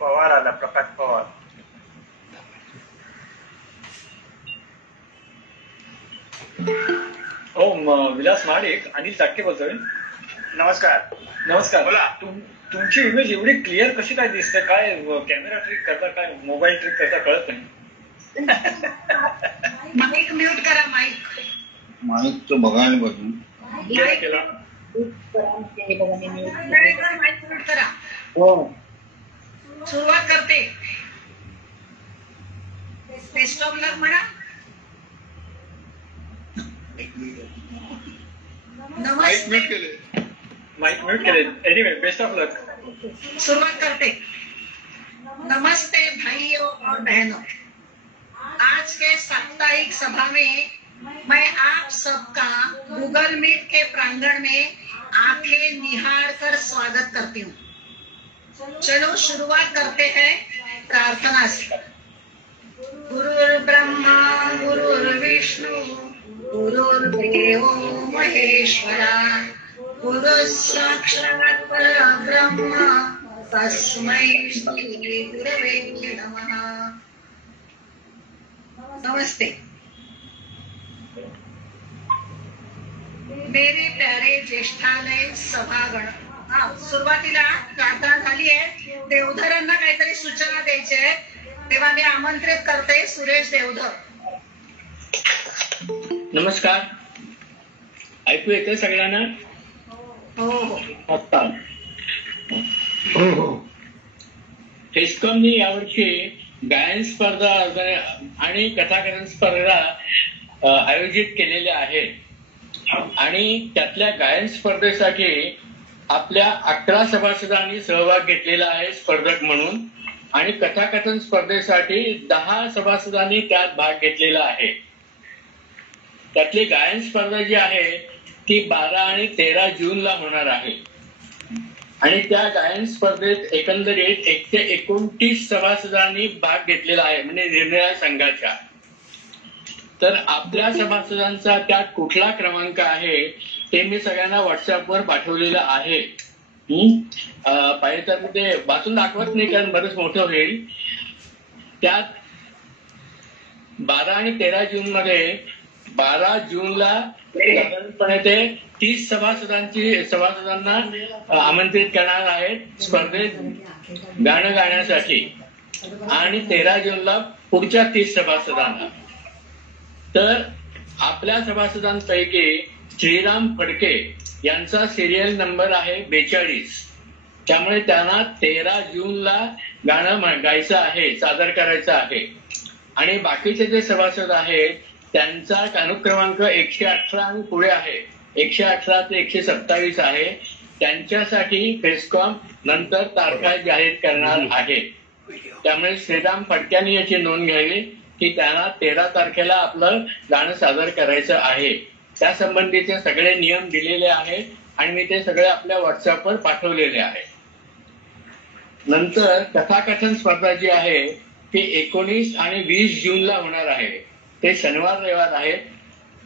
पवार आला, प्रकाश पवार. विलास महाडिक, अनिल चाटके बोलतोय. नमस्कार. नमस्कार. बोला. तुमची इमेज एवढी क्लिअर कशी काय दिसते? काय कॅमेरा ट्रिक करता, काय मोबाईल ट्रिक करता कळत नाही. माईक म्यूट करा. माईकचं बघायला बघू केला. माईक म्यूट करा. हो. सुरुवात करते. बेस्ट ऑफ लक म्हणा. नमस्ते. माईक म्यूट केले. Anyway, best of luck. शुरुआत करते. नमस्ते भाइयों और बहनों, आज के साप्ताहिक सभा में मैं आप सबका गूगल मीट के प्रांगण में आंखें निहार कर स्वागत करती हूँ. चलो शुरुआत करते हैं प्रार्थना से. गुरुर् ब्रह्मा गुरुर्विष्णु गुरुर्देव महेश्वरा गुरु साक्षात् परब्रह्म तस्मै श्री गुरवे नमः. नमस्ते. मेरे प्यारे ज्येष्ठालय सभागण, सुरुवातीला प्रार्थना झाली आहे. देवधरांना काहीतरी सूचना द्यायची आहे, तेव्हा मी आमंत्रित करते सुरेश देवधर. नमस्कार. ऐकू येतंय सगळ्यांना? हो. हेस्कॉमनी यावर्षी गायन स्पर्धा आणि कथाकथन स्पर्धा आयोजित केलेल्या आहेत आणि त्यातल्या गायन स्पर्धेसाठी आपल्या 11 सभासदांनी सहभाग घेतलेला आहे स्पर्धक म्हणून, आणि कथाकथन स्पर्धेसाठी 10 सभासदांनी त्यात भाग घेतलेला आहे. त्यातली गायन स्पर्धा जी आहे ती 12 आणि 13 जूनला होणार आहे आणि त्या गायन स्पर्धेत एकंदरीत 129 सभासदांनी भाग घेतलेला आहे, म्हणजे निरनिराळ्या संघाच्या. तर आपल्या सभासदांचा त्यात कुठला क्रमांक आहे ते मी सगळ्यांना व्हॉट्सअपवर पाठवलेलं आहे. पाहिजे तर मी ते वाचून दाखवत नाही कारण बरंच मोठं होईल. त्यात 12 आणि 13 जून मध्ये 12 जूनला साधारणपणे ते 30 सभासदांना आमंत्रित करणार आहेत स्पर्धेत गाणं गाण्यासाठी आणि 13 जूनला पुढच्या 30 सभासदांना. तर आपल्या सभासदांपैकी श्रीराम फडके यांचा सिरियल नंबर आहे 42. त्यामुळे त्यांना 13 जूनला गाणं गायचं आहे, सादर करायचं आहे. आणि बाकीचे जे सभासद आहेत त्यांचा अनुक्रमांक 118 आणि पुढे आहे. 118 ते 127 आहे. त्यांच्यासाठी फेस्कॉम नंतर तारखा जाहीर करणार आहे. त्यामुळे श्रीराम फडक्यांनी याची नोंद घ्यावी की त्यांना 13 तारखेला आपलं गाणं सादर करायचं आहे. त्या संबंधीचे सगळे नियम दिलेले आहेत आणि मी ते सगळे आपल्या व्हॉट्सअपवर पाठवलेले आहेत. नंतर कथाकथन स्पर्धा जी आहे ती 19 आणि 20 जूनला होणार आहे. ते शनिवार रविवार आहेत.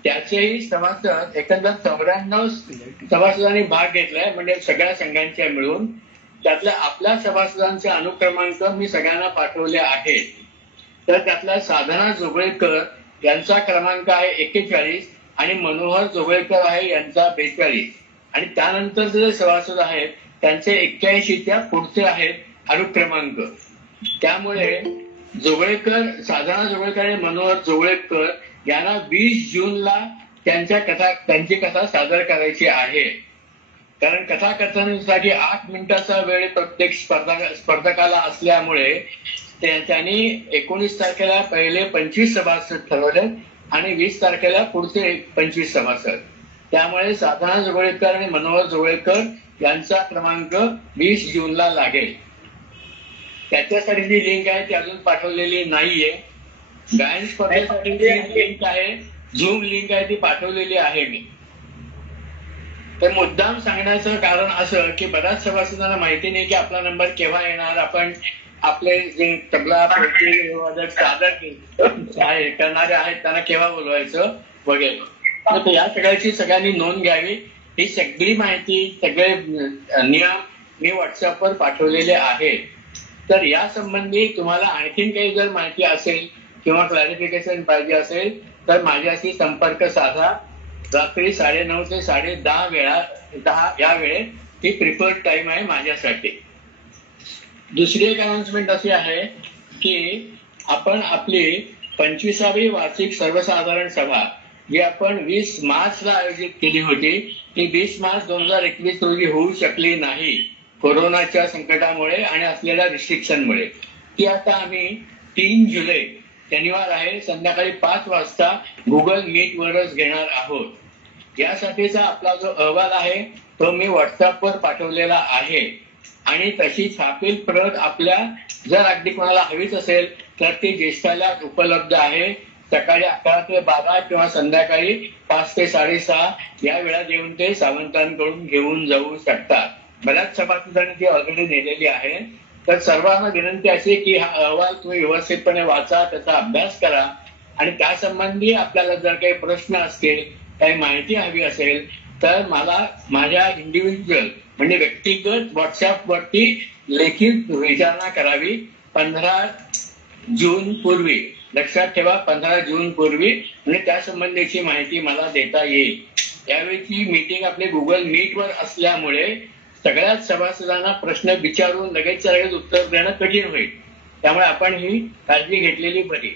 त्याचेही सभासद एकंदर 94 सभासदांनी भाग घेतलाय, म्हणजे सगळ्या संघांच्या मिळून. त्यातल्या आपल्या सभासदांचे अनुक्रमांक मी सगळ्यांना पाठवले आहेत. तर त्यातल्या साधना जोगळेकर यांचा क्रमांक आहे 41 आणि मनोहर जोगळेकर आहे यांचा 42. आणि त्यानंतर जे सभासद आहेत त्यांचे 81 त्या पुढचे आहेत अनुक्रमांक. त्यामुळे साधना जोगळेकर आणि मनोहर जोगळेकर यांना 20 जूनला त्यांची कथा सादर करायची आहे. कारण कथाकथनासाठी 8 मिनिटाचा वेळ प्रत्येक स्पर्धकाला असल्यामुळे त्यांनी 19 तारखेला पहिले 25 सभासद ठरवले आणि 20 तारखेला पुढचे 25 सभासद. त्यामुळे साधना जोगळेकर आणि मनोहर जोगळेकर यांचा क्रमांक 20 जूनला लागेल. त्याच्यासाठी जी लिंक आहे ती अजून पाठवलेली नाहीये. गायन स्पर्धेसाठी जी लिंक आहे, झूम लिंक आहे, ती पाठवलेली आहे मी. तर मुद्दाम सांगण्याचं कारण असं की बऱ्याच सभासदांना माहिती नाही की आपला नंबर केव्हा येणार, आपण आपले जे तबला पेटी वादक सादर करणारे आहेत त्यांना केव्हा बोलवायचं वगैरे. तर या सगळ्याची सगळ्यांनी नोंद घ्यावी. ही सगळी माहिती, सगळे नियम मी व्हॉट्सअपवर पाठवलेले आहेत. तर या संबंधी तुम्हाला आणखीन काही जर माहिती असेल किंवा क्लॅरिफिकेशन पाहिजे असेल तर माझ्याशी संपर्क साधा. रात्री 9:30 ते 10:30 या वेळेत ही प्रिफर्ड टाइम आहे माझ्यासाठी. दुसरी एक अनाउन्समेंट अशी आहे की आपण आपली 25वी वार्षिक सर्वसाधारण सभा जी आपण 20 मार्चला आयोजित केली होती ती 20 मार्च 2021 रोजी होऊ शकली नाही कोरोनाच्या संकटामुळे आणि असलेल्या रिस्ट्रिक्शनमुळे. ती आता आम्ही 3 जुलै शनिवार आहे संध्याकाळी 5 वाजता गुगल मीट वरच घेणार आहोत. यासाठीचा आपला जो अहवाल आहे तो मी व्हॉट्सअपवर पाठवलेला आहे आणि तशी छापील प्रत आपल्या जर अगदी कोणाला हवीच असेल तर ती ज्येष्ठालयात उपलब्ध आहे. सकाळी 11 ते 12 किंवा संध्याकाळी 5 ते 6:30 या वेळात येऊन ते सावंतांकडून घेऊन जाऊ शकतात. बऱ्याच सभासदांनी ती ऑलरेडी नेलेली आहे. तर सर्वांना विनंती अशी की हा अहवाल तुम्ही व्यवस्थितपणे वाचा, त्याचा अभ्यास करा आणि त्यासंबंधी आपल्याला जर काही प्रश्न असतील, काही माहिती हवी असेल तर मला माझ्या इंडिव्हिज्युअल म्हणजे व्यक्तिगत व्हॉट्सअपवरती लेखित विचारणा करावी 15 जून पूर्वी. लक्षात ठेवा 15 जून पूर्वी आणि त्या संबंधीची माहिती मला देता येईल. यावेळीची मीटिंग आपली गुगल मीटवर असल्यामुळे सगळ्याच सभासदांना प्रश्न विचारून लगेच उत्तर देणं कठीण होईल. त्यामुळे आपण ही काळजी घेतलेली बरी.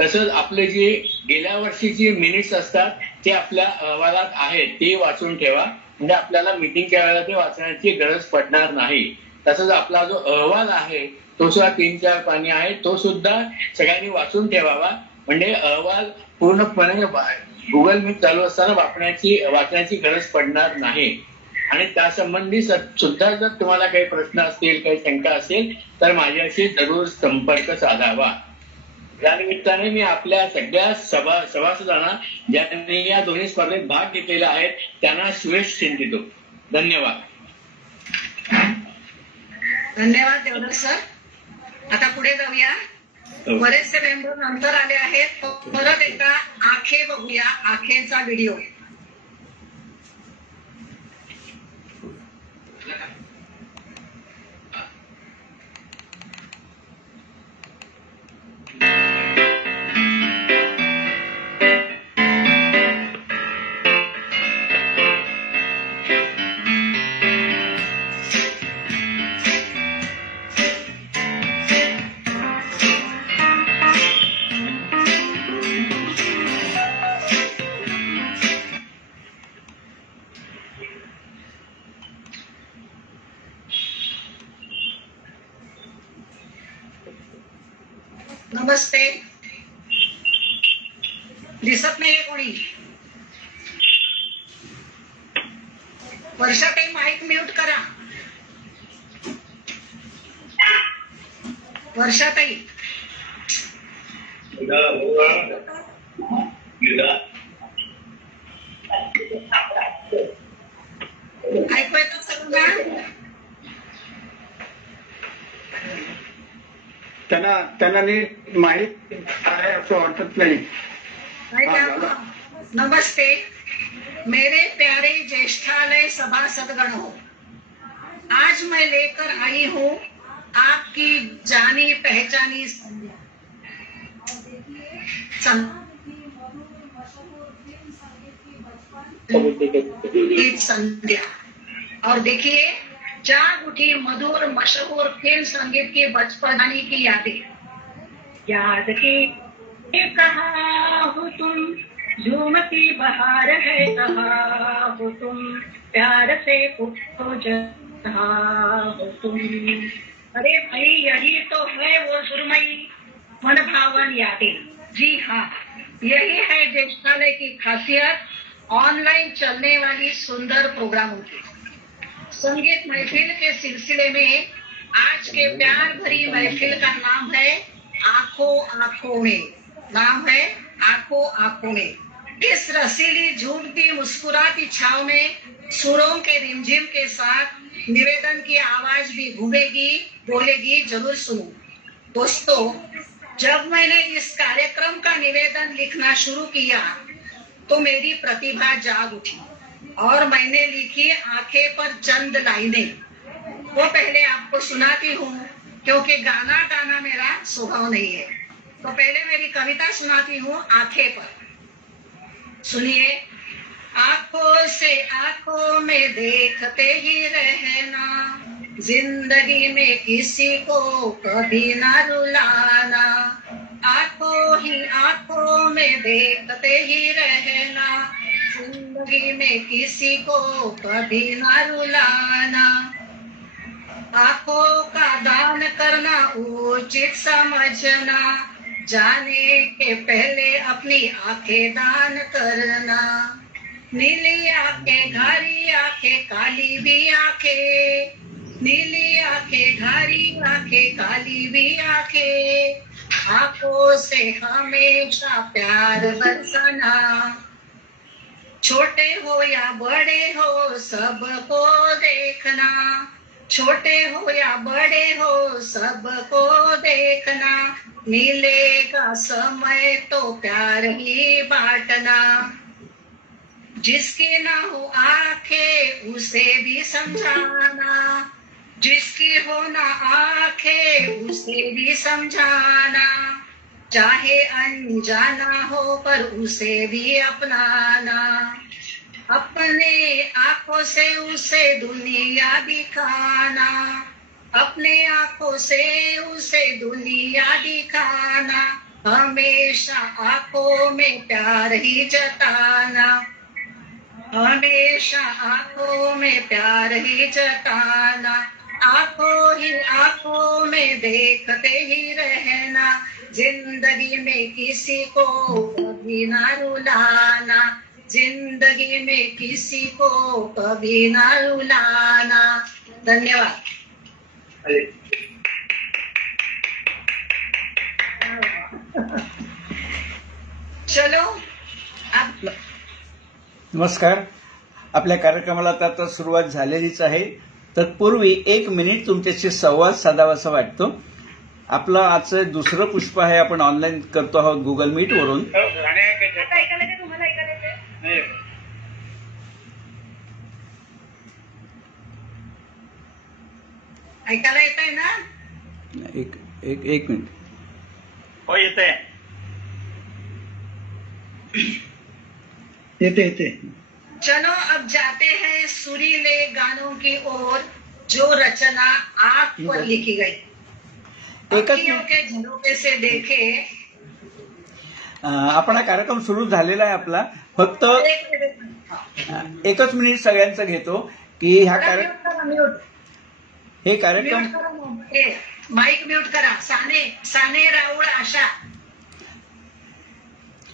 तसंच आपले जे गेल्या वर्षीची मिनिट्स असतात ते आपल्या अहवालात आहेत, ते वाचून ठेवा म्हणजे आपल्याला मीटिंगच्या वेळेला ते वाचण्याची गरज पडणार नाही. तसंच आपला जो अहवाल आहे तो सुद्धा 3-4 पानी आहे, तो सुद्धा सगळ्यांनी वाचून ठेवावा म्हणजे अहवाल पूर्णपणे गुगल मीट चालू असताना वाचण्याची गरज पडणार नाही. आणि त्यासंबंधी सुद्धा जर तुम्हाला काही प्रश्न असतील, काही शंका असेल तर माझ्याशी जरूर संपर्क साधावा. या निमित्ताने मी आपल्या सगळ्या सभासदांना ज्यांनी या दोन्ही स्पर्धेत भाग घेतलेला आहे त्यांना शुभेच्छा चिंतितो. धन्यवाद. धन्यवाद देवधर सर. आता पुढे जाऊया. बरेचसे मेंबर नंतर आले आहेत. परत एकदा आखे बघूया, आखेचा व्हिडिओ. नमस्ते. दिसत नाहीये कोणी? वर्षाताई माईक म्यूट करा. वर्षाताई ऐकू येतं सगळ्यांना? त्यांना नीट माहित आहे असं वाटत नाही. नमस्ते मेरे प्यारे ज्येष्ठालय सभासदगण हो. आज मैं लेकर आई हूँ आपकी जानी पहचानी संध्या. और देखिए जाग उठी मधुर मशहूर फिल्म संगीत की बचपन की यादें. याद की कहा हो तुम झूमती बहार है, कहा हो तुम प्यार से पूछो जहाँ हो तुम. अरे भाई यही तो है वो सुरमई मन भावन यादें. जी हाँ, यही है ज्येष्ठालय की खासियत ऑनलाइन चलने वाली सुंदर प्रोग्राम होगी। संगीत महफिल के सिलसिले में आज के प्यार भरी महफिल का नाम है आंखों आंखों में। नाम है आंखों आंखों में। इस रसीली झूमती मुस्कुराती छाव में सुरों के रिमझिम के साथ निवेदन की आवाज भी घूमेगी, बोलेगी, जरूर सुनो। दोस्तों, जब मैंने इस कार्यक्रम का निवेदन लिखना शुरू किया तो मेरी प्रतिभा जाग उठी और मैंने लिखी आंखें पर चंद लाइनें। वो पहले आपको सुनाती हूँ क्योंकि गाना गाना मेरा स्वभाव नहीं है। तो पहले मेरी कविता सुनाती हूँ आंखें पर। सुनिए। आंखों से आंखों में देखते ही रहना, जिंदगी में किसी को कभी ना रुलाना। आंखों ही आंखों में देखते ही रहना, जिंदगी में किसी को कभी ना रुलाना। आंखों का दान करना उचित समझना, जाने के पहले अपनी आंखें दान करना। नीली आंखें, घारी आंखें, काली भी आंखें, नीली आंखें, घारी आंखें, काली भी आंखें। आंखों से हमेशा प्यार बरसाना, छोटे हो या बड़े हो सबको देखना, छोटे हो या बड़े हो सबको देखना। मिलेगा समय तो प्यार ही बांटना, जिसकी ना हो आंखें उसे भी समझाना, जिसकी हो ना आंखें उसे भी समझाना। चाहे अनजाना हो पर उसे भी अपनाना, अपने आंखों से उसे दुनिया दिखाना, अपने आंखों से उसे दुनिया दिखाना। हमेशा आंखों में प्यार ही जताना, हमेशा आंखों में प्यार ही जताना। आंखों ही आंखों में देखते ही रहना, जिंदगी में किसी को कभी ना रुलाना, जिंदगी में किसी को कभी ना रुलाना। धन्यवाद। चलो अब नमस्कार. आपल्या कार्यक्रमाला आता सुरुवात झालेलीच आहे. तत्पूर्वी 1 मिनिट तुमच्याशी संवाद साधावा असं वाटतं. आपलं आजचं दुसरं पुष्प आहे. आपण ऑनलाईन करतो आहोत गुगल मीट वरून. ऐकायला येत आहे ना? एक मिनिट. हो, येते. येते. चलो अब जाते हैं सुरीले गानों की ओर, जो रचना आंख पर लिखी गई। अखियों के झरोखे से देखे. आपण हा कार्यक्रम सुरू झालेला आहे आपला. फक्त 1 मिनिट सगळ्यांचं घेतो की हे कार्यक्रम माईक म्यूट करा. साने राऊळ आशा.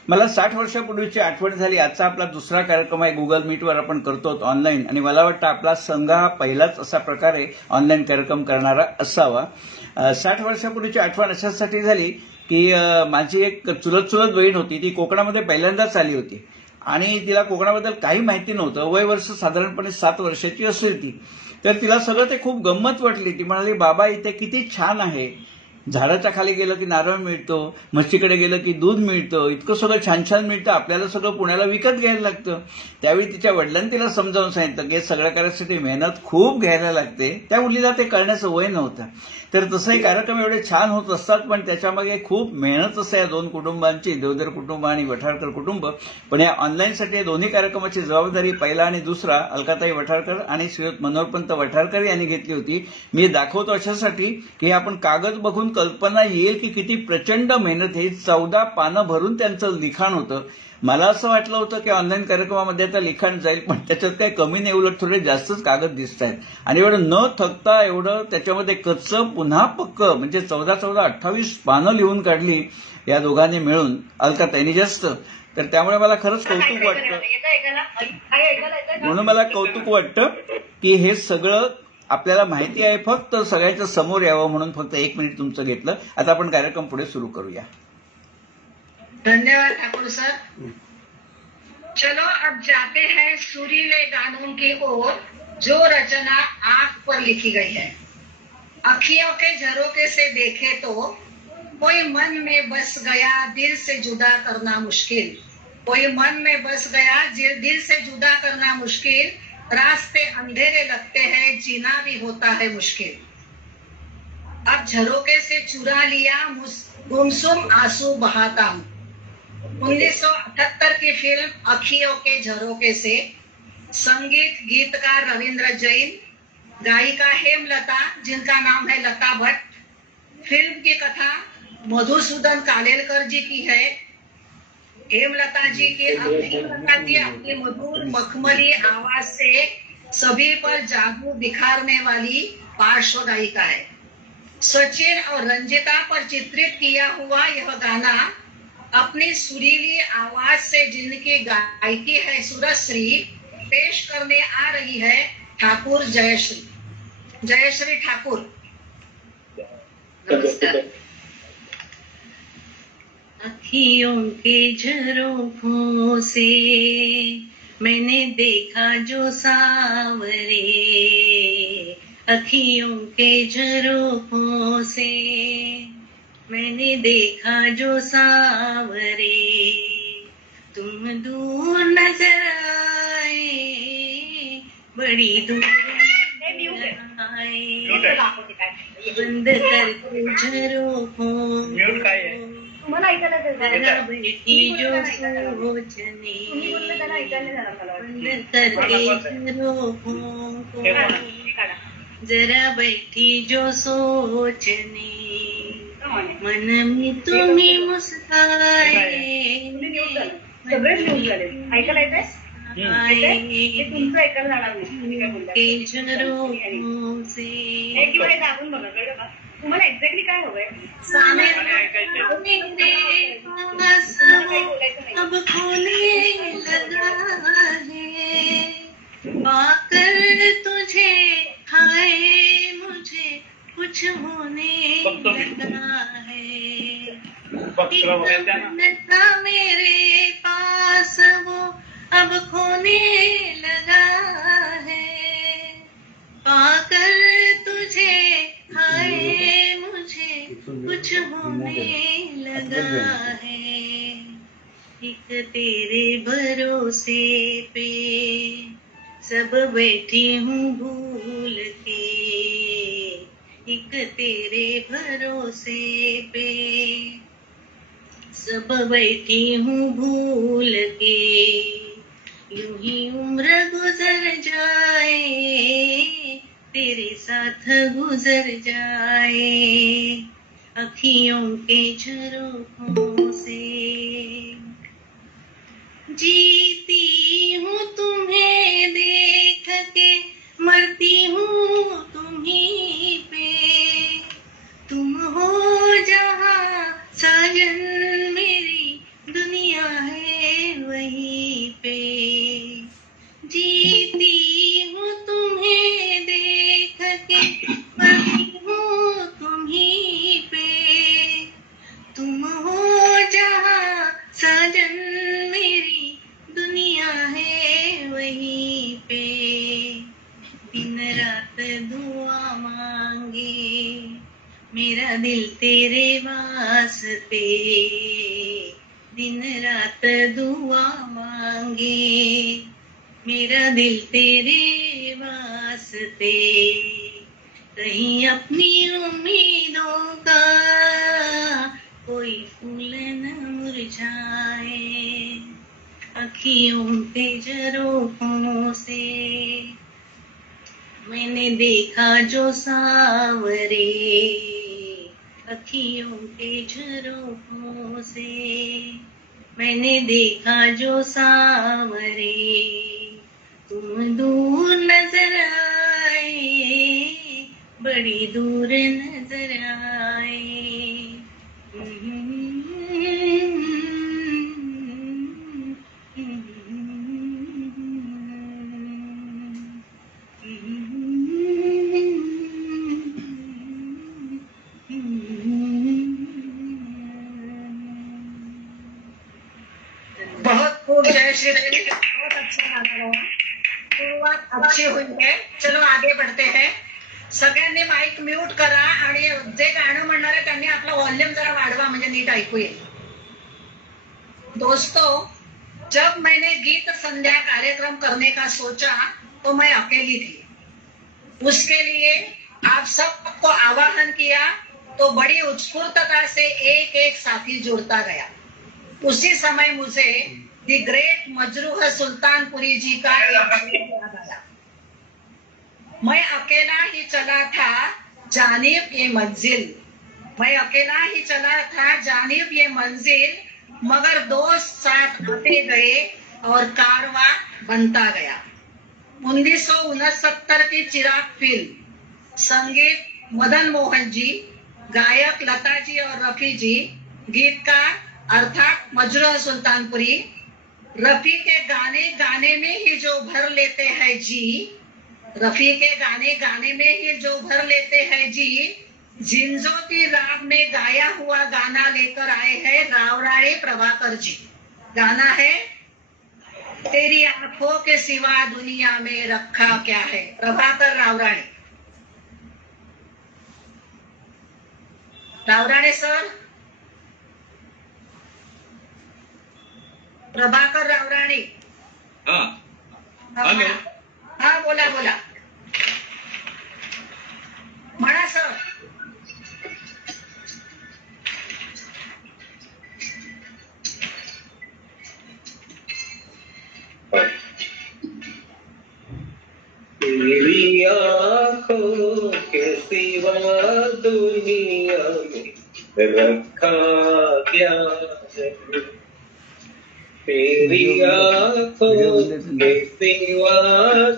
मला 60 वर्षापूर्वीची आठवण झाली. आजचा आपला दुसरा कार्यक्रम आहे. गुगल मीटवर आपण करतो ऑनलाईन. आणि मला वाटतं आपला संघ हा पहिलाच असा प्रकारे ऑनलाईन कार्यक्रम करणारा असावा. 60 वर्षापूर्वीची आठवण अशासाठी झाली की माझी एक चुलत बहीण होती. ती कोकणामध्ये पहिल्यांदाच आली होती आणि तिला कोकणाबद्दल काही माहिती नव्हतं. वय वर्ष साधारणपणे 7 वर्षाची असेल ती. तर तिला सगळं ते खूप गंमत वाटली. ती म्हणाली, बाबा इथे किती छान आहे. झाडाच्या खाली गेलं की नारळ मिळतो, म्हशीकडे गेलं की दूध मिळतं, इतकं सगळं छान छान मिळतं. आपल्याला सगळं पुण्याला विकत घ्यायला लागतं. त्यावेळी तिच्या वडिलांनी तिला समजावून सांगितलं की सगळं करायसाठी मेहनत खूप घ्यायला लागते. त्या मुलीला ते करण्याचं वय नव्हतं. तर तसंही कार्यक्रम एवढे छान होत असतात, पण त्याच्यामागे खूप मेहनत असते या 2 कुटुंबांची, देवधर कुटुंब आणि वठारकर कुटुंब. पण या ऑनलाईनसाठी दोन्ही कार्यक्रमाची जबाबदारी पहिला आणि दुसरा अलकाताई वठारकर आणि श्रीयुत मनोहरपंत वठारकर यांनी घेतली होती. मी दाखवतो अशासाठी की आपण कागद बघून कल्पना येईल की किती प्रचंड मेहनत आहे. 14 पानं भरून त्यांचं लिखाण होतं. मला असं वाटलं होतं की ऑनलाईन कार्यक्रमामध्ये आता लिखाण जाईल, पण त्याच्यात काही कमी नाही, उलट थोडे जास्तच कागद दिसत आहेत. आणि एवढं न थकता एवढं त्याच्यामध्ये कच्चं पुन्हा पक्क म्हणजे 14 28 पानं लिहून काढली या दोघांनी मिळून. अलकाताईंनी जास्त. तर त्यामुळे मला खरंच कौतुक वाटतं. म्हणून मला कौतुक वाटतं की हे सगळं आपल्याला माहिती आहे, फक्त सगळ्यांच्या समोर यावं म्हणून फक्त 1 मिनिट तुमचं घेतलं. आता आपण कार्यक्रम पुढे सुरू करूया. धन्यवाद ठाकुर सर. चलो अब जाते हैं सुरीले गानों की ओर, जो रचना आंख पर लिखी गई है. अखियों के झरोके से देखे तो कोई मन में बस गया, दिल से जुदा करना मुश्किल. कोई मन में बस गया, दिल से जुदा करना मुश्किल. रास्ते अंधेरे लगते हैं, जीना भी होता है मुश्किल. अब झरोके से चुरा लिया, गुमसुम आंसू बहाता हूँ. 1978 की फिल्म अखियों के झरोके से. संगीत गीतकार रविंद्र जैन, गायिका हेमलता जिनका नाम है लता भट्ट. फिल्म की कथा मधुसूदन कालेलकर जी की है. हेमलता जी की अपनी मधुर मखमली आवाज से सभी पर जादू दिखाने वाली पार्श्व गायिका है. सचिन और रंजिता पर चित्रित किया हुआ यह गाना अपनी सुरीली आवाज से जिनकी गायकी है सुरश्री, पेश करने आ रही है ठाकुर जयश्री ठाकुर. नमस्कार. अखियों के झरोखों से मैंने देखा जो सावरे. अखियों के झरोखों से मैंने देखा जो सावरे. तुम दूर नजर आए, बड़ी दूर आए. बंद करके झरोखों जरा बैठी जो सोचने. बंद करके झरोखों जरा बैठी जो सोचने. मन में तुम्ही मुस्काए, के झरोखों से. तुम्हाला एक्झॅक्टली काय हवंय? अब खोने लगा है, पाकर तुझे हाय मुझे कुछ होने लगा है. था मेरे पास वो अब खोने लगा है. पाकर तुझे हाय मुझे कुछ होने लगा है. एक तेरे भरोसे पे सब बैठी हूँ भूल के. एक तेरे भरोसे पे सब बैठी हूँ भूल के. यूं ही उम्र गुजर जाए, तेरे साथ गुजर जाए. अखियों के झरोखों से जीती हूँ तुम्हें देख के, मरती हूँ तुम्हीं पे. तुम हो जहाँ साजन मेरी दुनिया है वहीं पे. जीती हूँ तुम्हें देख के, मरती हूँ तुम्हीं पे. तुम हो जहाँ साजन मेरी दुनिया है वहीं पे. दिन रात दुआ मांगे मेरा दिल तेरे वास्ते. दिन रात दुआ मांगे मेरा दिल तेरे वास्ते. कहीं अपनी उम्मीदों का कोई फूल न मुरझाए. अखियों के झरोखों से मैंने देखा जो सावरे. अखियों के झरोखों से मैंने देखा जो सावरे. तुम दूर नजर आए, बड़ी दूर नजर आए. खूब जय श्री राम। बहुत अच्छा गाना रहा, सुरुवात अच्छी हुई है। चलो आगे बढ़ते हैं। सगळ्यांनी माईक म्यूट करा आणि जे गाणं म्हणणार आहे त्यांनी आपला व्हॉल्यूम जरा वाढवा म्हणजे नीट ऐकू येईल। दोस्तों, जब मैंने गीत संध्या कार्यक्रम करने का सोचा तो मैं अकेली थी। उसके लिए आप सबको आह्वान किया तो बड़ी उत्स्फूर्तता से एक एक साथी जुड़ता गया। उसी समय मुझे द ग्रेट मजरूह सुल्तानपुरी जी का एक गीत याद आया। मैं अकेला ही चला था जानिब ये मंजिल, मैं अकेला ही चला था जानिब ये मंजिल, मगर दोस्त साथ आते गए और कारवां बनता गया। 1969 की चिराग फिल्म, संगीत मदन मोहन जी, गायक लता जी और रफी जी, गीतकार अर्थात मजरूह सुल्तानपुरी। रफी के गाने गाने में ही जो भर लेते हैं जी, रफी के गाने गाने में ही जो भर लेते हैं जी, जिंजो की राग में गाया हुआ गाना लेकर आए हैं रावराणे प्रभाकर जी। गाना है तेरी आंखों के सिवा दुनिया में रखा क्या है, प्रभाकर रावराणे। रावराणे सर, प्रभाकर रावराणे। हॅलो, हा बोला बोला, म्हणा सर। तेरी आंखों के सिवा दुनिया में रखा क्या है, तेरी आंखों के सिवा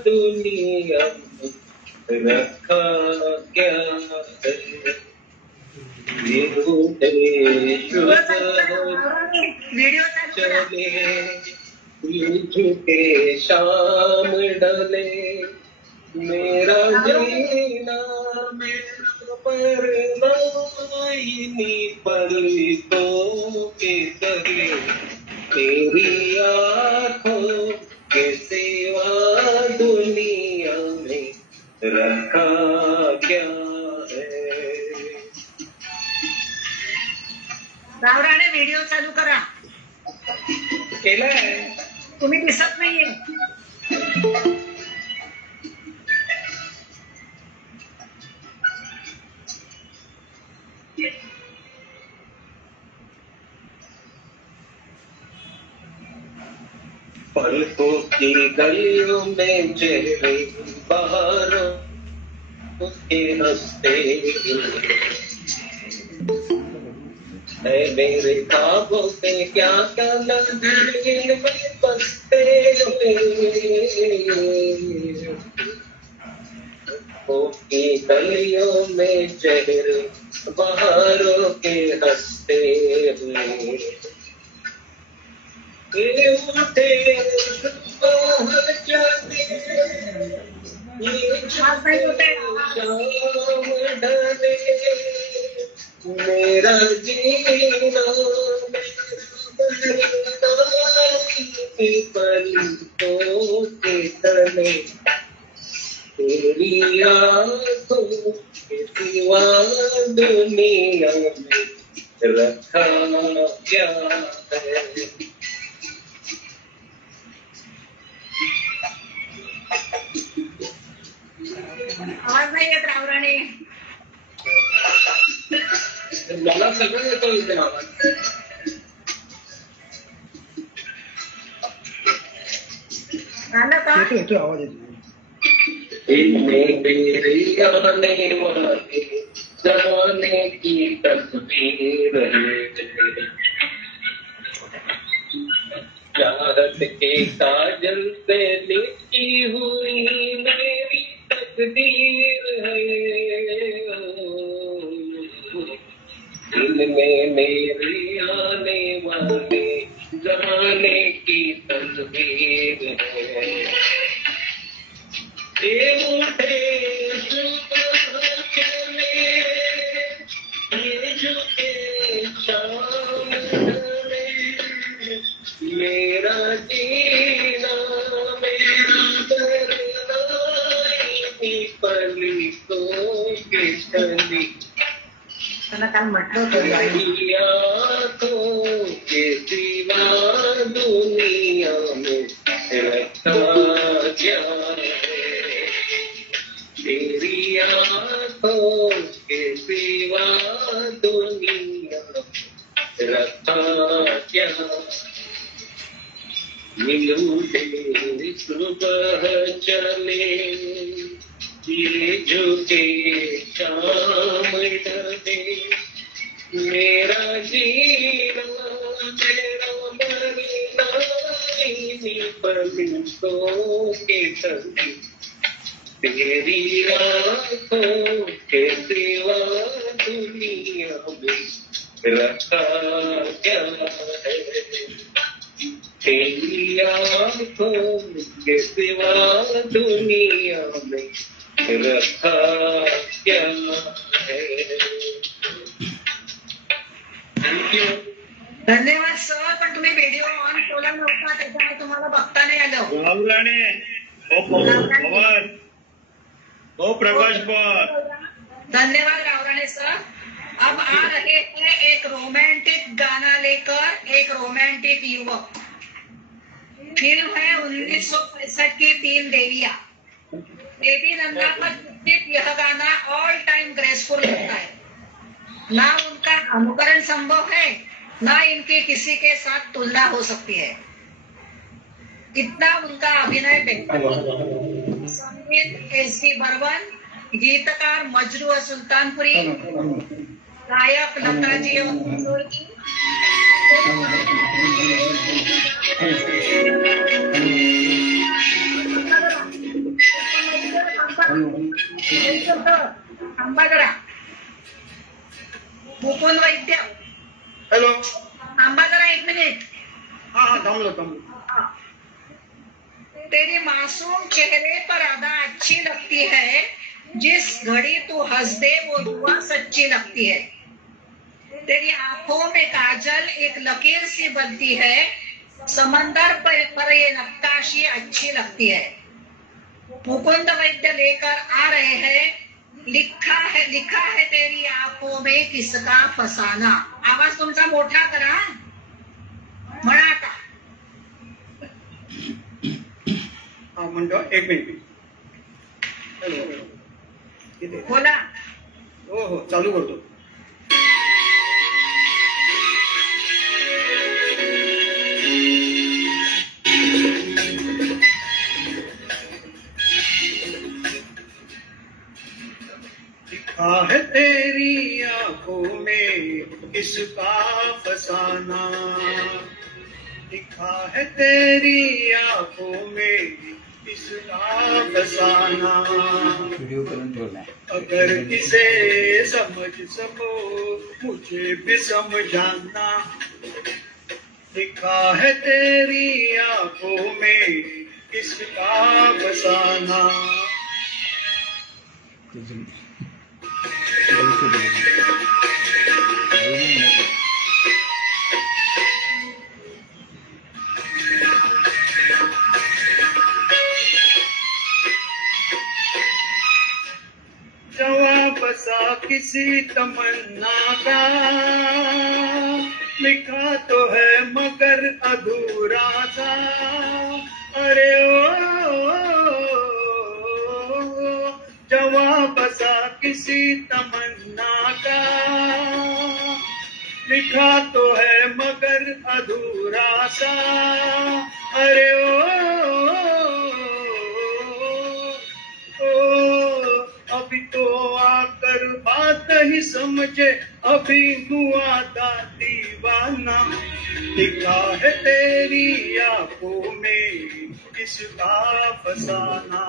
दुनिया में रखा क्या है, वीडियो चले झुके शाम डले, मेरा जीना मेरा परना इन्हीं पलकों के तले, तेरी आंखों के सिवा दुनिया में रखा क्या है। रावराणे व्हिडिओ चालू करा। केलाय, तुम्ही दिसत नाहीये। पलकों की गलियों में चेहरे बहारों के हंसते है, मेरे ख्वाबों पे क्या क्या नजर में बसते की गलियों में चेहरे बहारों के हंसते हुए, उठे शाम ढले, मेरा जीना पलकों के तले, तेरी आंखों के सिवा दुनिया में रखा क्या है। आवाज नाही येत रावराणे। मला सगळं येतो इथे आवाज। झालं का? येतो आवाज येतो। जमाने की तस्वीर है, चाहत के काजल से लिखी हुई मेरी तकदीर है, दिल में मेरे आने वाले जमाने की तस्वीर है, ये उठे ये झुके शाम ढले, मेरा जीना मेरा डरनाई पलकों के तली त्यांना काल म्हटलं होतं आँखों के सिवा दुनिया में रखा क्या है तेरी आँखों के सिवा दुनिया में रखा क्या मिलूं तेरी सुबह चले ये झुके शाम डरे मेरा जीना मेरा मरना इन्हीं पलकों के तले तेरी आँखों के सिवा दुनिया में रखा क्या है तेरी आँखों के सिवा दुनिया में रखा क्या है। धन्यवाद सर. पण तुम्ही व्हिडिओ ऑन केला नव्हता त्याच्यामुळे तुम्हाला बघता नाही आलं. राहुलाने ओ पवन ओ प्रकाश पवार. धन्यवाद रावराणे सर. अब आ रहे हैं एक रोमांटिक गाना लेकर एक रोमांटिक युवक. फिल्म है 1965 की तीन देवियां. देवी नंदा पर चित्रित यह गाना ऑल टाइम ग्रेसफुल लगता है. ना उनका अनुकरण संभव है ना इनकी किसी के साथ तुलना हो सकती है. इतना उनका अभिनय बेहतर. संगीत एस.डी. बर्मन, गीतकार मजरू सुल्तानपुरी, गायक लताजी और किशोर जी. अंबाजरा मुकुंद वैद्य. हॅलो. अंबाजरा 1 मिनिट. हाँ हाँ थांबलो. तेरी मासूम चेहरे पर अदा अच्छी लगती है. जिस घड़ी तू हंस दे वो दुआ सच्ची लगती है. तेरी आंखों में काजल एक लकीर सी बनती है. समंदर पर ये नक्काशी अच्छी लगती है. मुकुंद वैद्य लेकर आ रहे हैं लिखा है तेरी आंखों में किसका फसाना. आवाज तुमचा मोठा करा. म्हणा आता. हाँ म्हणतो 1 मिनिट. हॅलो. बोला. हो हो चालू करतो. लिखा है तेरी आंखों में किसका फसाना. लिखा है तेरी आंखों में किसका फसाना. व्हिडिओ करून ठेवलाय. अगर इसे समझ सको मुझे भी समझाना. लिखा है तेरी आंखों में किसका फसाना. जवाब सा किसी तमन्ना का लिखा तो है मगर अधूरा सा. अरे ओ जवाब सा किसी तमन्ना का लिखा तो है मगर अधूरा सा. अरे ओ अभी तो आकर बात ही समझे अभी हुआ था दीवाना. लिखा है तेरी आंखों में किसका फसाना.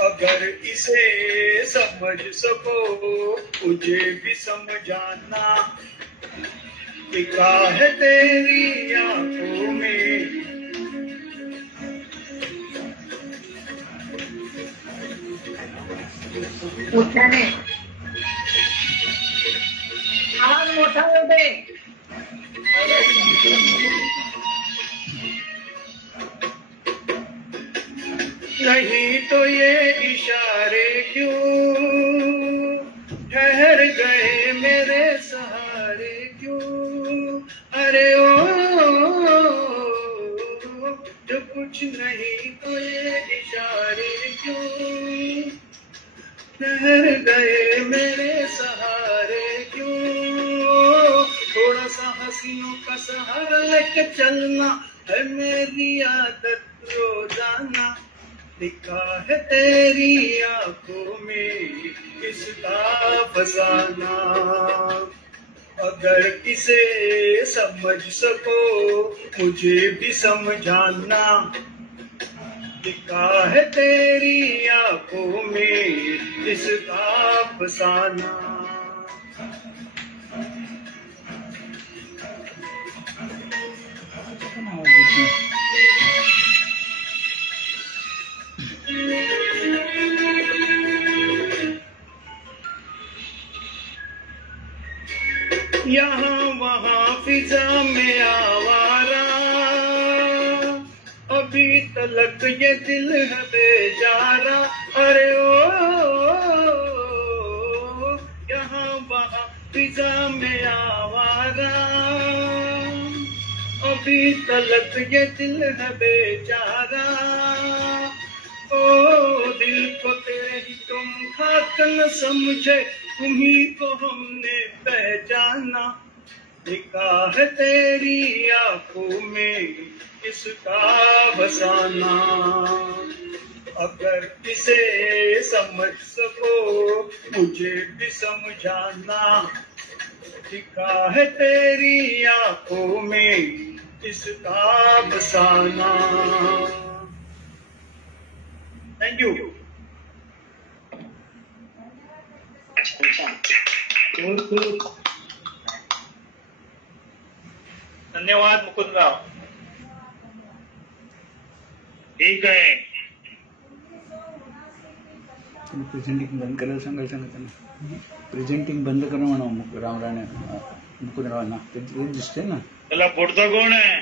अगर इसे समझ सको मुझे भी समझाना. लिखा है तेरी आंखों में मोठ्याने आवाज मोठा होऊ दे. नहीं तो ये इशारे क्यों, ठहर गए मेरे सहारे क्यों, अरे ओ जो कुछ नहीं तो ये इशारे क्यों, ठहर गए मेरे सहारे क्यों, थोड़ा सा हसीनों का सहारा लेके चलना है मेरी आदत रोजाना, लिखा है तेरी आंखों में किसका फसाना, अगर किसे समझ सको मुझे भी समझाना, लिखा है तेरी आंखों में किसका फसाना। यहाँ वहाँ फिजा में आवारा, अभी तलक ये दिल है बेचारा, अरे ओ यहाँ वहाँ फिजा में आवारा, अभी तलक ये दिल है बेचारा, ओ दिल को तेरे ही तुम खाक न समझे, तुम्ही को हमने पहचाना, लिखा है तेरी आंखों में किसका बसाना, अगर किसे समझ सको मुझे भी समझाना, लिखा है तेरी आंखों में किसका बसाना। Thank you. धन्यवाद मुकुंदराव. ठीक आहे. प्रेझेंटिंग बंद करायला सांगायचं ना त्यांना. प्रेझेंटिंग बंद करा म्हणा रामराणे मुकुंदरावांना. ते दिसते ना. त्याला पुढचा कोण आहे?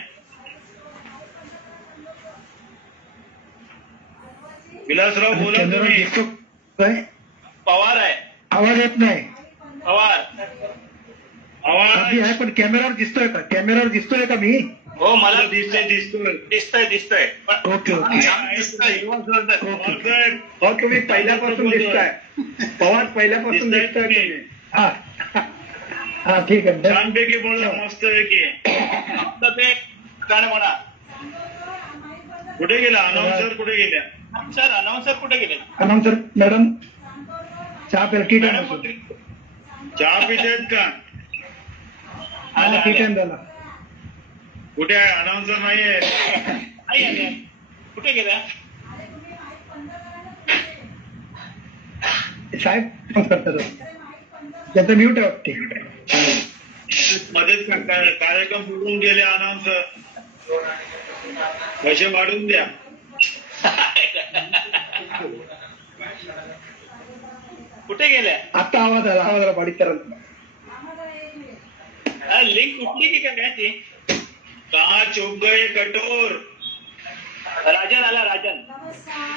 विलासराव बोला तुम्ही. पवार आहे. आवाज येत नाही. पवार आवाज आहे पण कॅमेरावर दिसतोय का? कॅमेरावर दिसतोय का मी? हो मला दिसतोय. Okay okay. हो तुम्ही पहिल्यापासून दिसताय. पवार पहिल्यापासून दिसताय तुम्ही. हा हा ठीक आहे. छानपैकी बोला. मस्त पैकी. ते काय म्हणा. कुठे गेला अनाउन्सर? कुठे गेल्या? अनाउन्सर कुठे गेले? अनाउन्सर मॅडम चहा प्यायला ठीक आहे. चहा पितेत का? ठीक आहे झाला. कुठे आहे? अनाउन्सर नाहीये. कुठे गेल्या? साहेब करतात त्याचं म्यूट आहे वाटते. मध्येच कार्यक्रम सोडून गेले अनाउन्सर. पैसे वाढून द्या. कुठे गेल्या? आता आवाज आला बारीक करायला. लिंक कुठली की काय ती? कहा चुप गए कठोर. राजन आला. राजन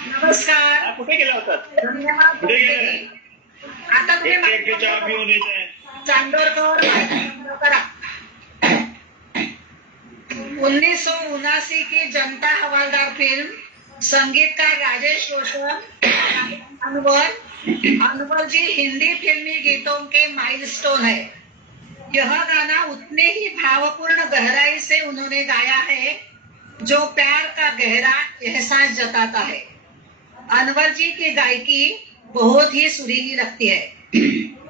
नमस्कार. कुठे गेला होतात? धन्यवाद. कुठे गेले? आता तुम्ही एक चहा पिऊन येत आहे. चांदोरकर करा. 1979 की जनता हवालदार फिल्म, संगीतकार राजेश रोशन, अनवर जी हिंदी फिल्मी गीतों के माइलस्टोन है. यह गाना उतने ही भावपूर्ण गहराई से उन्होंने गाया है जो प्यार का गहरा एहसास जताता है. अनवर जी की गायकी बहुत ही सुरीली लगती है.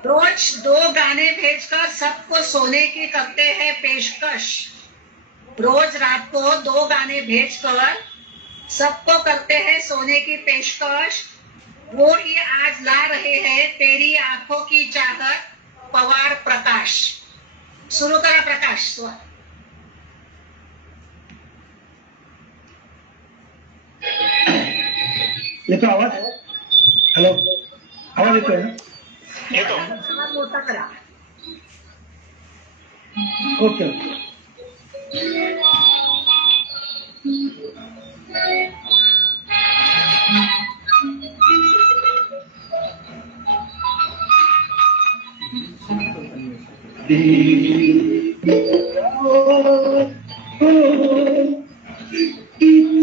रोज 2 गाने भेजकर सबको सोने की करते हैं पेशकश. रोज रात को 2 गाने भेजकर सबको करते हैं सोने की पेशकश. वो ही आज ला रहे हैं तेरी आंखों की चाहत, पवार प्रकाश. सुरू करा प्रकाश. येतो आवाज? हॅलो आवाज येतोय? येतो. मोठा करा. Okay okay.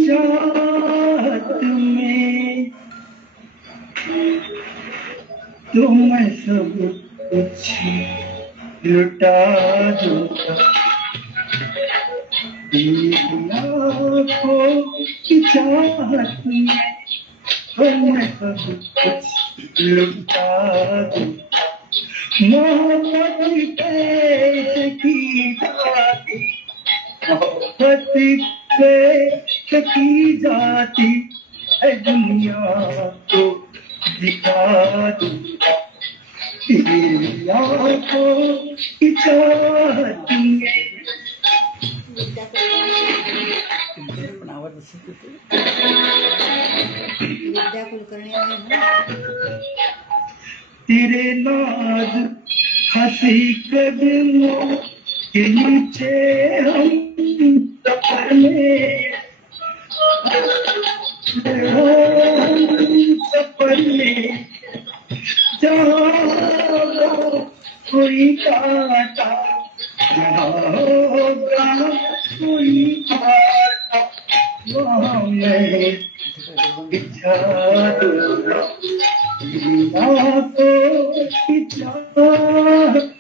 चाहत में तो मैं सब कुछ लुटा दूंगा। आँखों की चाहत में तो मैं सब कुछ लुटा दूंगा। मोहब्बत कैसे की जाती, मोहब्बत कैसे की जाती है, दुनिया को दिखा दूंगा। तेरी आँखों की चाहत में पण आवाज असेल तिथे. विद्या कुलकर्णी आहे ना. तेरे नाज हंसी कदमों के नीचे हम सफर में जहाँ कोई काटा, जहाँ होगा कोई काटा, वहाँ मैं बिछा दूंगा। आँखों की चाहत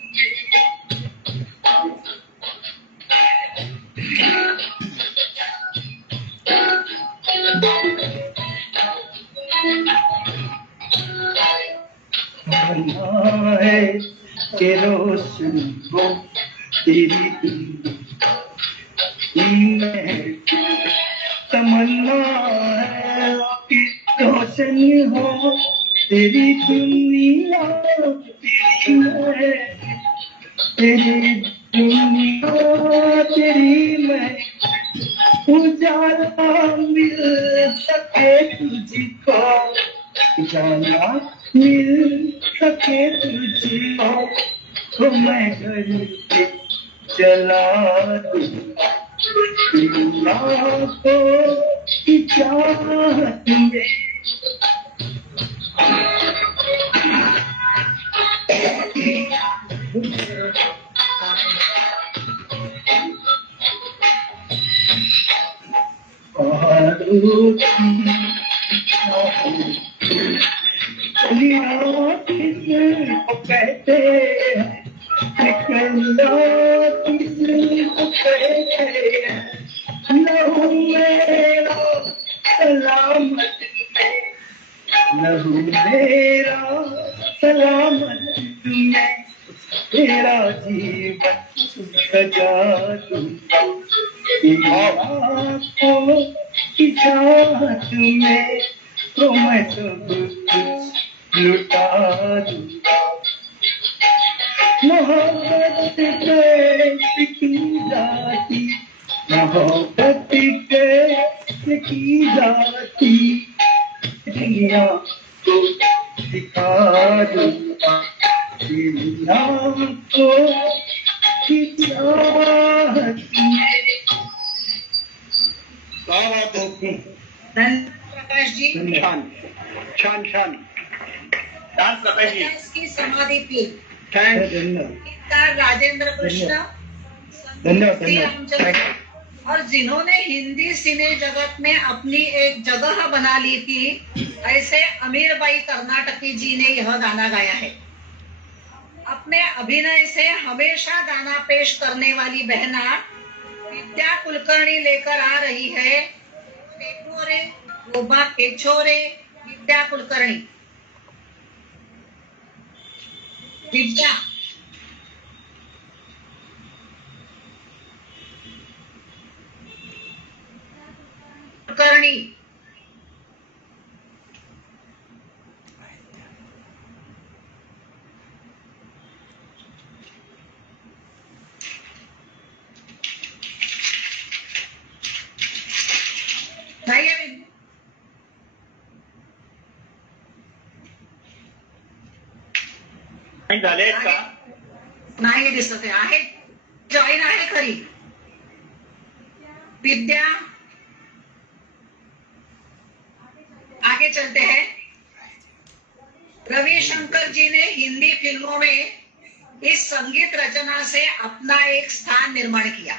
है कि रोशन हो तेरी तमन्ना है कि रोशन हो तेरी दुनिया, तेरी मैं, तेरी दुनिया तेरी मैं, उजाला मिल सके तुझको, उजाला मिल सके तुझको, तो मैं घर पे जला दूंगा। आँखों की चाहत में कहते हैं, लहू मेरा सलामत में, लहू मेरा सलामत में, तेरा जीवन सजा दूंगा। आँखों की चाहत में तो मैं सब कुछ लुटा दूंगा। मोहब्बत कैसे की जाती, मोहब्बत कैसे की जाती, दुनिया को दिखा दूंगा। दुनिया को की चाहत में। प्रकाश जी, छान छान छान छान प्रकाश जी. इसकी समाधि थी थँक्स. राजेंद्र कृष्ण धन्यवाद रामचंद्र, और जिन्होंने हिंदी सिने जगत में अपनी एक जगह बना ली थी, ऐसे अमीरबाई कर्नाटकी जी ने यह गाना गाया है। अपने अभिनय से हमेशा गाना पेश करने वाली बहना विद्या कुलकर्णी लेकर आ रही है टेकोरे गोबा केछोरे विद्या कुलकर्णी। विद्या कुलकर्णी नाही झाले आहेत का? नाही दिसत आहे, जॉईन आहे खरी विद्या। आगे चलते हैं। रविशंकर जी ने हिंदी फिल्मों में इस संगीत रचना से अपना एक स्थान निर्माण किया।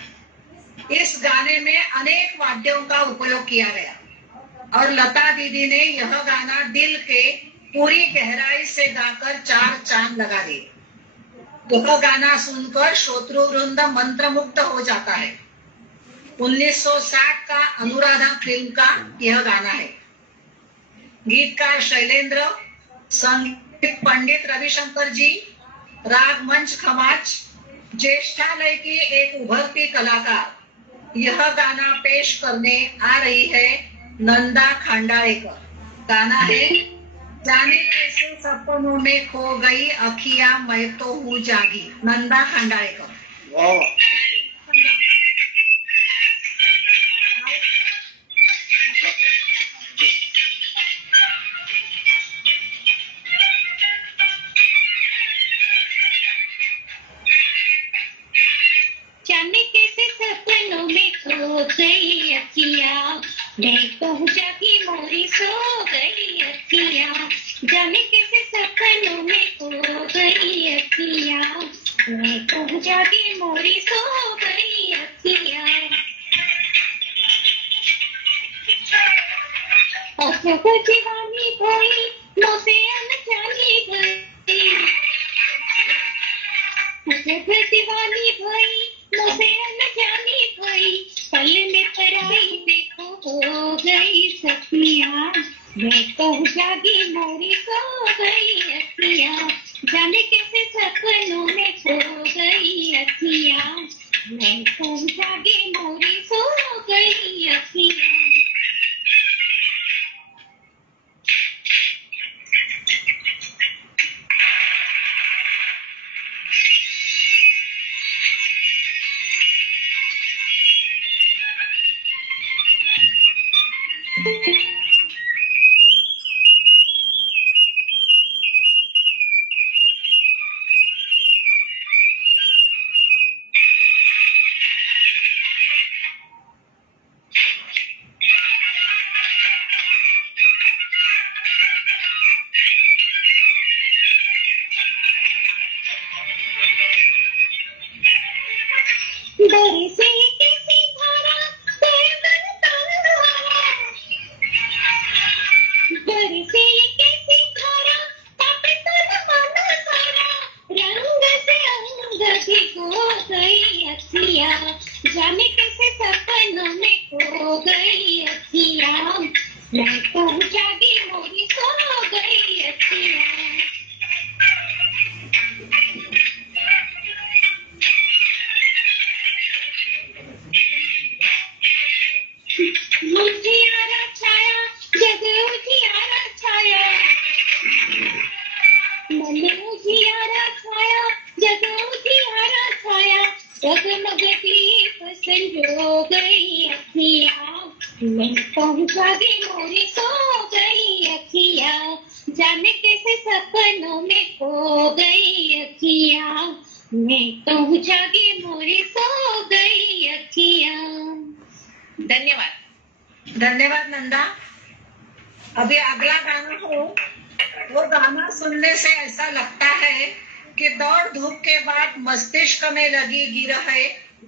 इस गाने में अनेक वाद्यों का उपयोग किया गया और लता दीदी ने यह गाना दिल के पूरी गहराई से गाकर 4 चांद लगा दिए। यह गाना सुनकर श्रोतृवृंद मंत्रमुग्ध हो जाता है। 1960 का अनुराधा फिल्म का यह गाना है। गीतकार शैलेंद्र, संगीत पंडित रविशंकर जी, राग मंच खमाच, ज्येष्ठालय की एक उभरती कलाकार। यह गाना पेश करने आ रही है नंदा खांडाळेकर। गाना है जाने कैसे सपनों में खो गई अखियां मैं तो हूँ जागी। नंदा खांडाळेकर। वाह जाने कैसे सपनों में खो गई अखियां मैं कहूँ जागी मोरी सो गई अखियां। जाने कैसे सपनों में खो गई अखियां मैं कहूँ जागी मोरी सो गई अखियां। अशोक दीवानी भई मोसे अनजानी भई। अशोक दीवानी भई मोसे अनजानी भई। पल में पराई देखो हो गई सखियां मैं कहूँ जागी मोरी सो गई अखियां। जाने कैसे सपनों में खो गई अखियां मैं कहूँ जागी मोरी सो गई अखियां। डर से कैसी धारा तेरे तन्हारा। डर से कैसी धारा तापे तन मन सारा। रंग से अंग भिगो गई अखियां जाने कैसे सपनों में खो गई अखियां मैं कहूँ जागी मोरी सो गई अखियां। उजियारा छाया जग उजियारा छाया। मन उजियारा छाया जग उजियारा छाया। जगमग दीप संजो गई अखियां मैं कहूँ जागी मोरी सो गई अखियां। जाने कैसे सपनों में खो गई अखियां मैं कहूँ जागी मोरी सो गई अखियां। धन्यवाद। धन्यवाद नंदा। अभी अगला गाना हो, वो गाना सुनने से ऐसा लगता है कि दौड़ धूप के बाद मस्तिष्क में लगी गिरह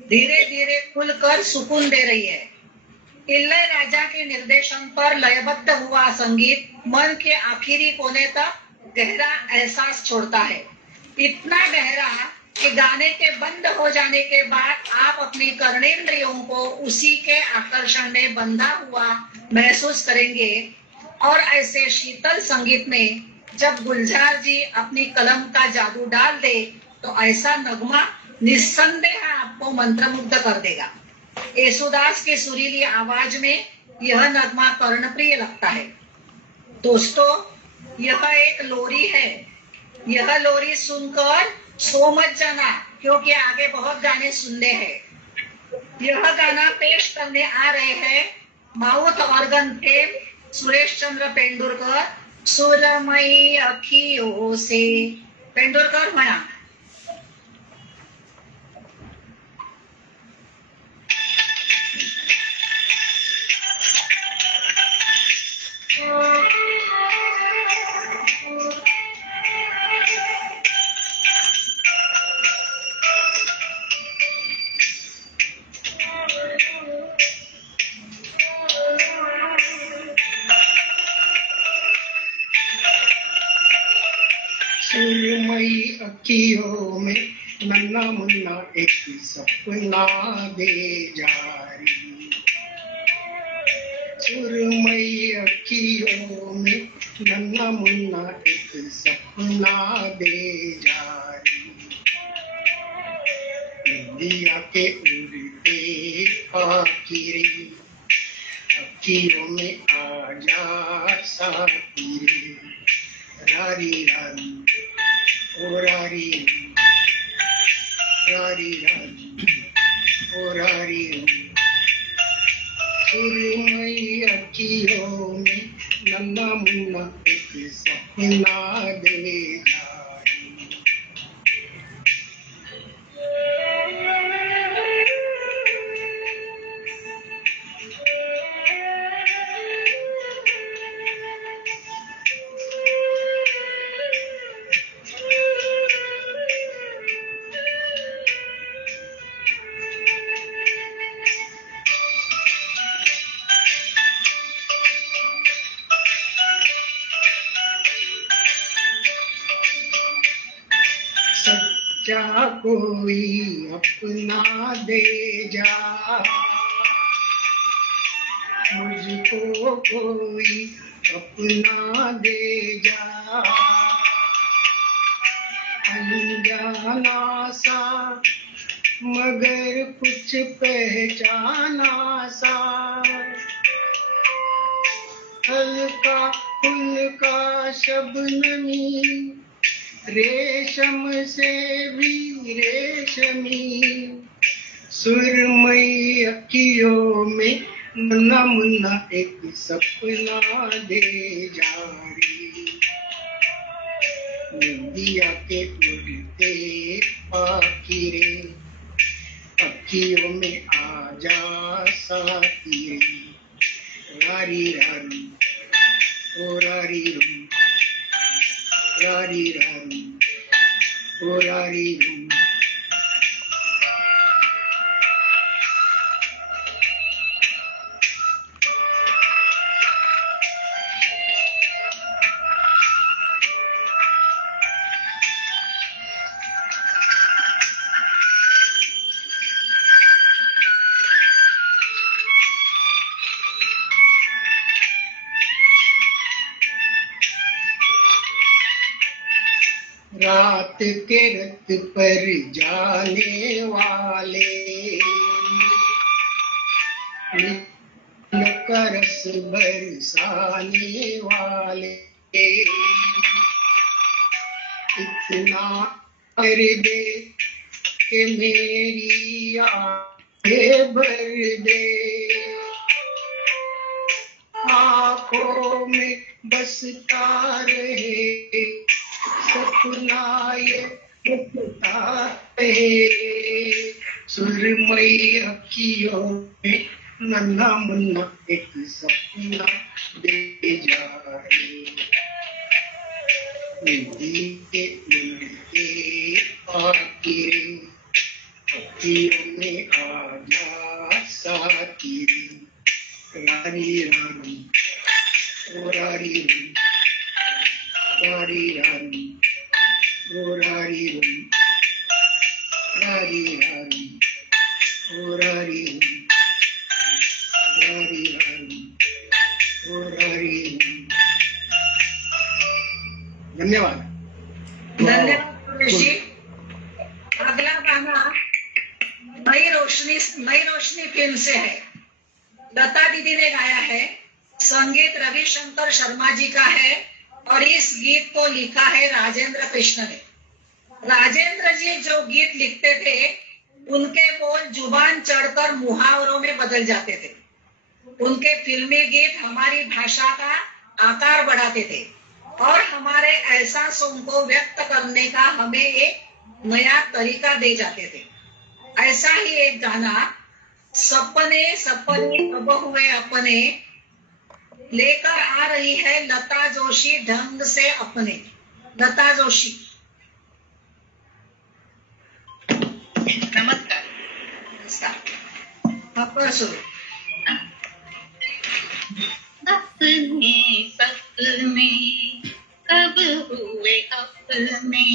धीरे धीरे खुलकर सुकून दे रही है। इल्लय राजा के निर्देशन पर लयबद्ध हुआ संगीत मन के आखिरी कोने तक गहरा एहसास छोड़ता है। इतना गहरा कि गाने के बंद हो जाने के बाद आप अपनी कर्णेंद्रियों को उसी के आकर्षण में बंधा हुआ महसूस करेंगे। और ऐसे शीतल संगीत में जब गुलजार जी अपनी कलम का जादू डाल दे तो ऐसा नगमा निस्संदेह आपको मंत्रमुग्ध कर देगा। येसुदास की सुरीली आवाज में यह नगमा कर्णप्रिय लगता है। दोस्तों, यह एक लोरी है। यह लोरी सुनकर सो मत जाना, क्योंकि आगे बहुत गाने सुनने हैं। यह गाना पेश करने आ रहे हैं mouth organ fame Suresh Chandra Pendurkar. सुरमयी अखियों से पेंडुरकर म्हणा। अखियों में नन्ना मुन्ना एक सपना दे जारी, सुरमई अखियों में नन्ना मुन्ना एक सपना दे जारी, इंडिया के उड़ते फाकिरे अखियों में आजा साकिरे, रारी रारी ओ रारी रारी रारी ओ रारी, सुरमई अखियों में नन्ना मुन्ना एक सपना दे जारी। सच्चा कोई अपना दे जा, मुझको कोई अपना दे जा, अनजाना सा मगर कुछ पहचाना सा, हल्का फुल्का शबनमी रेशम से भी रेशमी, सुरमई अखियों में नन्ना मुन्ना एक सपना दे जारी, इंडिया के उड़ते फाकिरे अखियों में आजा साकिरे, रारी रारी ओ रारी रारी रारी ओ रारी रारी। रात के रथ पर जाने वाले का रस बरसाने वाले, इतना कर दे कि मेरी आंखें भर दे, आँखों में बसता रहे सपना ये मुक्ता है, सुरमई अखियों में नन्ना मुन्ना एक सपना दे जाए, नदी के उड़ते फाकिरे अखियों में आजा साकिरे, रारी रारी ओ रारी रारी रारी ओ रारी रारी रारी ओ रारी रारी रारी ओ रारी। धन्यवाद। धन्यवाद ऋषि। अगला गाना नई रोशनी फिल्म से है, लता दीदी ने गाया है, संगीत रविशंकर शर्मा जी का है और इस गीत को लिखा है राजेंद्र कृष्ण ने। राजेंद्र जी जो गीत लिखते थे उनके बोल जुबान चढ़कर मुहावरों में बदल जाते थे। उनके फिल्मी गीत हमारी भाषा का आकार बढ़ाते थे और हमारे एहसासों को व्यक्त करने का हमें एक नया तरीका दे जाते थे। ऐसा ही एक गाना सपने सपने कब हुए अपने लेकर आ रही है लता जोशी ढंग से अपने। लता जोशी। नमस्कार। नमस्कार। शुरू। अपने सपने कब हुए अपने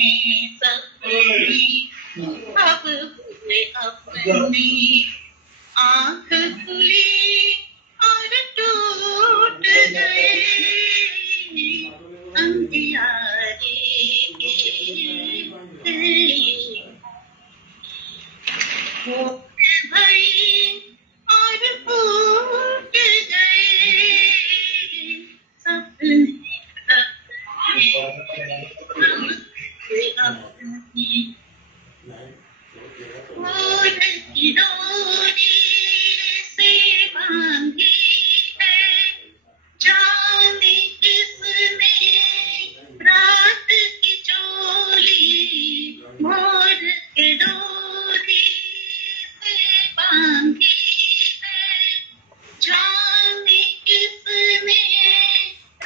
सपने सपने अब हुए अपने आंख खुली और टूट गए अंधियारे भई और फूट गए सपने मोर की डोरी से बांधी है जाने किसने रात की चोली मोर की डोरी से बांधी है जाने किसने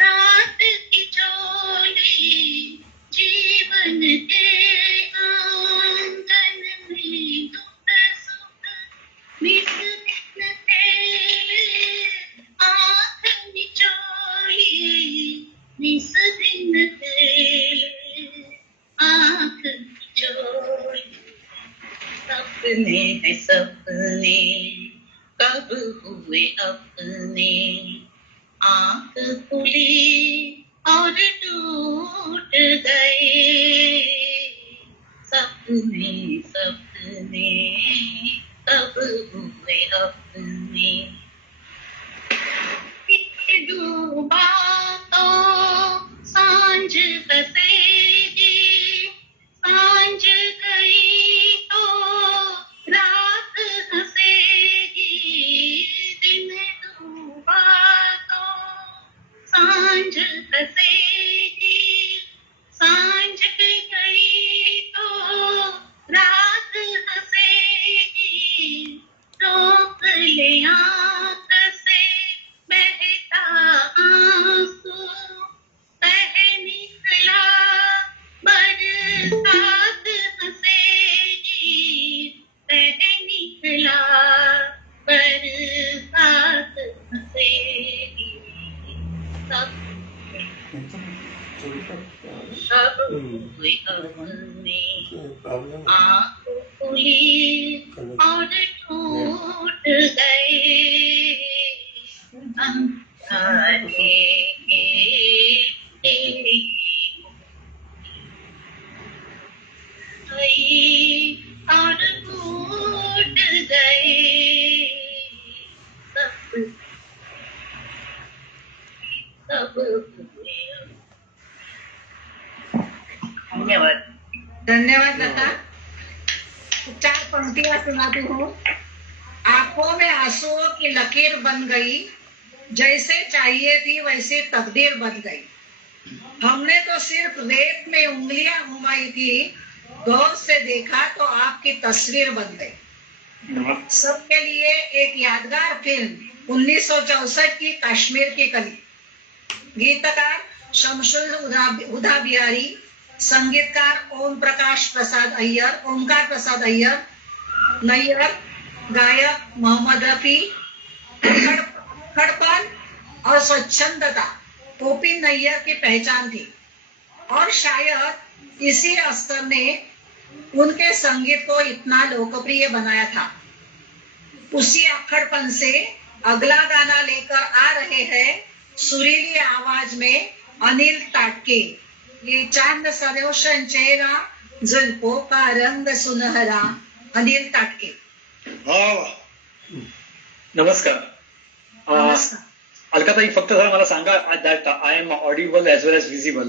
रात की चोली जीवन के आंगन में दुख सुख मिस आंख निचोली मिस दिन के आंख निचोली सपने है सपने कब हुए अपने आंख खुली और टूट गए सपने सपने कब हुए अपने डूबा तो सांझ हंसेगी सांझ गई तो रात हंसेगी दिन डूबा तो सांझ हंसेगी सांझ गई तो रात हंसेगी रोक ले आंख से बहता आंसू बह निकला बरसात हंसेगी बह निकला बरसात हंसेगी सब हुए अपने आँख खुली और टूट गए अंधारे और टूट गए सब हुए धन्यवाद धन्यवाद लता। 4 पंक्तियां सुनाती हूँ। आंखों में आंसुओं की लकीर बन गई जैसे चाहिए थी वैसे तकदीर बन गई हमने तो सिर्फ रेत में उंगलियां घुमाई थी गौर से देखा तो आपकी तस्वीर बन गई सबके लिए एक यादगार फिल्म 1964 की कश्मीर की कली गीतकार शमशुल हुदा बिहारी संगीतकार ओमकार प्रसाद अय्यर नैयर गायक मोहम्मद रफी खड़पन और स्वच्छंदता ओपी नैयर की पहचान थी और शायद इसी अस्तर ने उनके संगीत को इतना लोकप्रिय बनाया था। उसी अक्खड़पन से अगला गाना लेकर आ रहे हैं सुरीली आवाज में अनिल ताटके। ये चांद सा रोशन चेहरा जुल्फों का रंग सुनहरा अनिल ताटके। नमस्कार अलकाताई फक्त जरा मला सांगा that I am audible as well as visible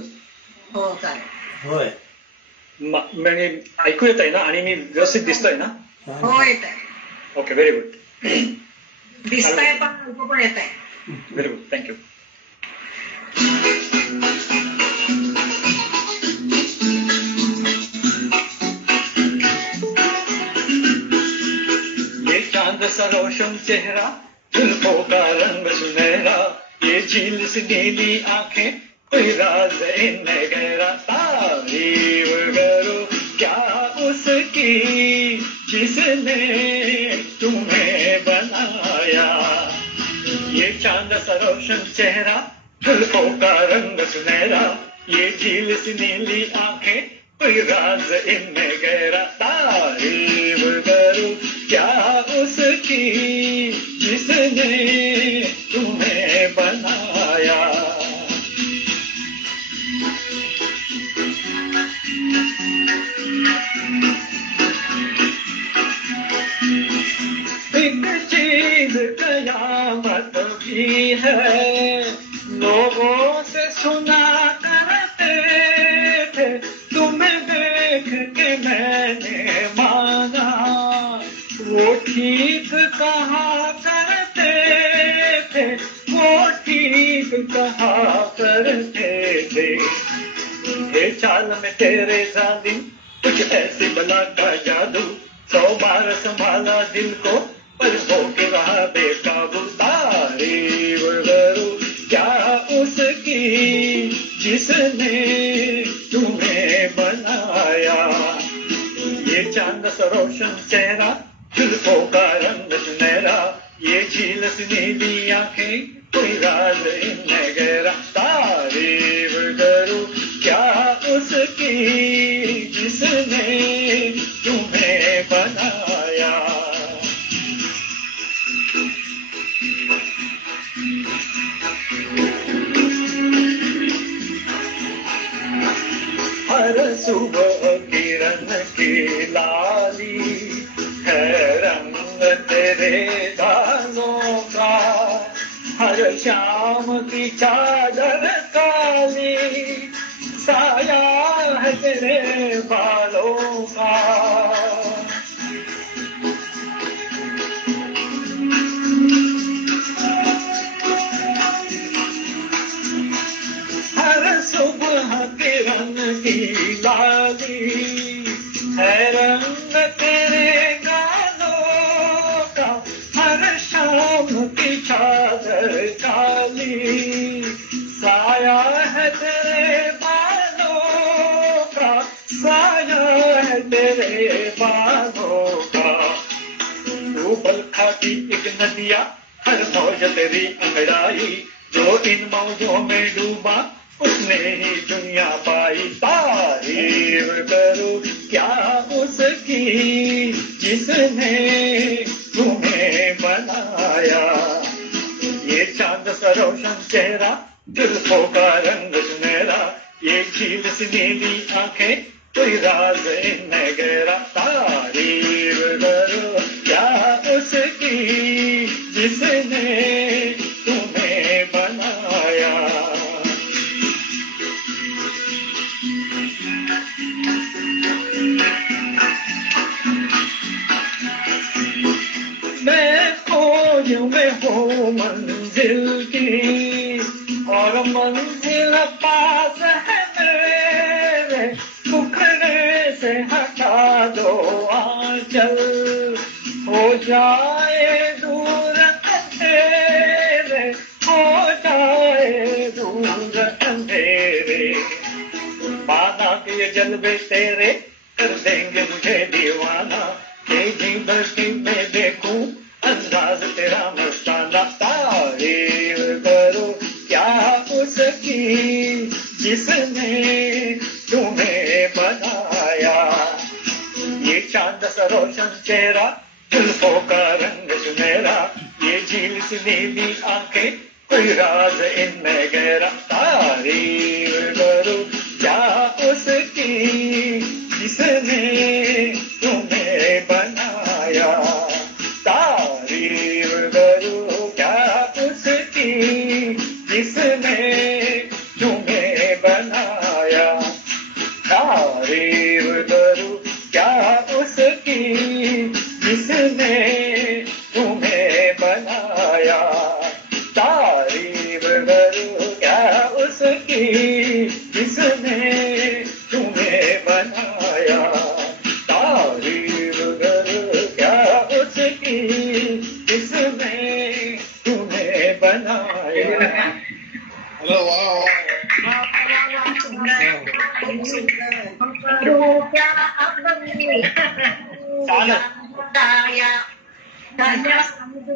हो काय होय म्हणजे ऐकू येत आहे ना आणि मी व्यवस्थित दिसतोय ना हो येत आहे ओके व्हेरी गुड दिसताय पण ऐकू पण येत आहे व्हेरी गुड थँक्यू ये चांद सा रोशन चेहरा जुल्फों का रंग सुनहरा ये झील सी नीली आंखें कोई राज इनमें गहरा तारीफ करो क्या उसकी जिसने तुम्हें बनाया ये चांद सा रोशन चेहरा जुल्फों का रंग सुनहरा ये झील सी नीली आंखें कोई राज इनमें गहरा, तारीफ करूं क्या उसकी जिसने तुम्हें बनाया। एक चीज कयामत भी है, लोगों से सुना करते थे, तुम्हें देख के मैंने माना, वो ठीक कहा करते थे, वो ठीक कहा करते थे। ये चाल में तेरे जालिम कुछ ऐसी बला का जादू, 100 बार संभाला दिल को पर हो के रहा बेकाबू। तारीफ करूं क्या उसकी जिसने तुम्हें बनाया। ये चांद सा रोशन चेहरा, जुल्फों का रंग सुनहरा, ये झील सी नीली आंखें, कोई राज इनमें गहरा। तारीफ करूं क्या उसकी जिसने तुम्हें बनाया। हर सुबह किरण की लाली है रंग तेरे बालों का, हर शाम की चादर काली साया है तेरे बालों का। हर सुबह किरण की लाली है रंग तेरे गालों का, हर शाम की चादर काली साया है तेरे बालों का, साया है तेरे बालों का। उबल खाती एक नदिया, हर मौज तेरी अंगड़ाई, जो इन मौजों में डूबा उसने ही दुनिया पाई। तारीफ करूं क्या उसकी जिसने तुम्हें बनाया। ये चांद सा रोशन चेहरा, जुल्फों का रंग सुनहरा, ये झील सी नीली आंखें, कोई राज इनमें गहरा। तारीफ करूं क्या उसकी जिसने तुम्हें बनाया। मैं खोज में हूँ मंजिल की, और मंजिल पास है मेरे, मुखड़े से हटा दो आंचल, हो जाए दूर अंधेरे, हो जाए दूर अंधेरे। माना कि ये जलवे तेरे कर देंगे मुझे दीवाना, तेजी बरसी में देखूं अंदाज तेरा मस्ताना। तारीफ करो क्या उसकी जिसने तुम्हें बनाया। ये चांद सा रोशन चेहरा, जुल्फों का रंग सुनहरा, ये झील सी नीली आंखें, कोई राज इनमें गहरा। तारीफ करो क्या उसकी जिसने तुम्हें बनाया। तारीफ करो क्या उसकी जिसने तुम्हें बनाया। तारीफ करो क्या उसकी जिसने तुम्हें बनाया। तारीफ करो क्या उसकी जिसने तुम्हें बनाया। तारीफ करो क्या उसकी जिसने तुम्हें बनाया। हेलो वाह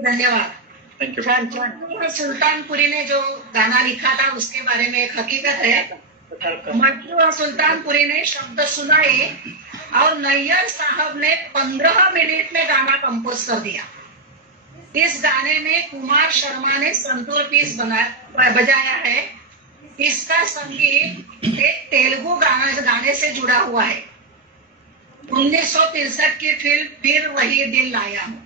धन्यवाद। Thank you. सुल्तानपुरी ने जो गाना लिखा था उसके बारे में एक हकीकत है मजरू सुल्तानपुरी ने शब्द सुनाए और नैयर साहब ने 15 मिनट में गाना कंपोज कर दिया। इस गाने में कुमार शर्मा ने संतूर पीस बजाया है। इसका संगीत एक तेलुगु गाने से जुड़ा हुआ है। 1963 की फिल्म फिर वही दिल लाया हूँ।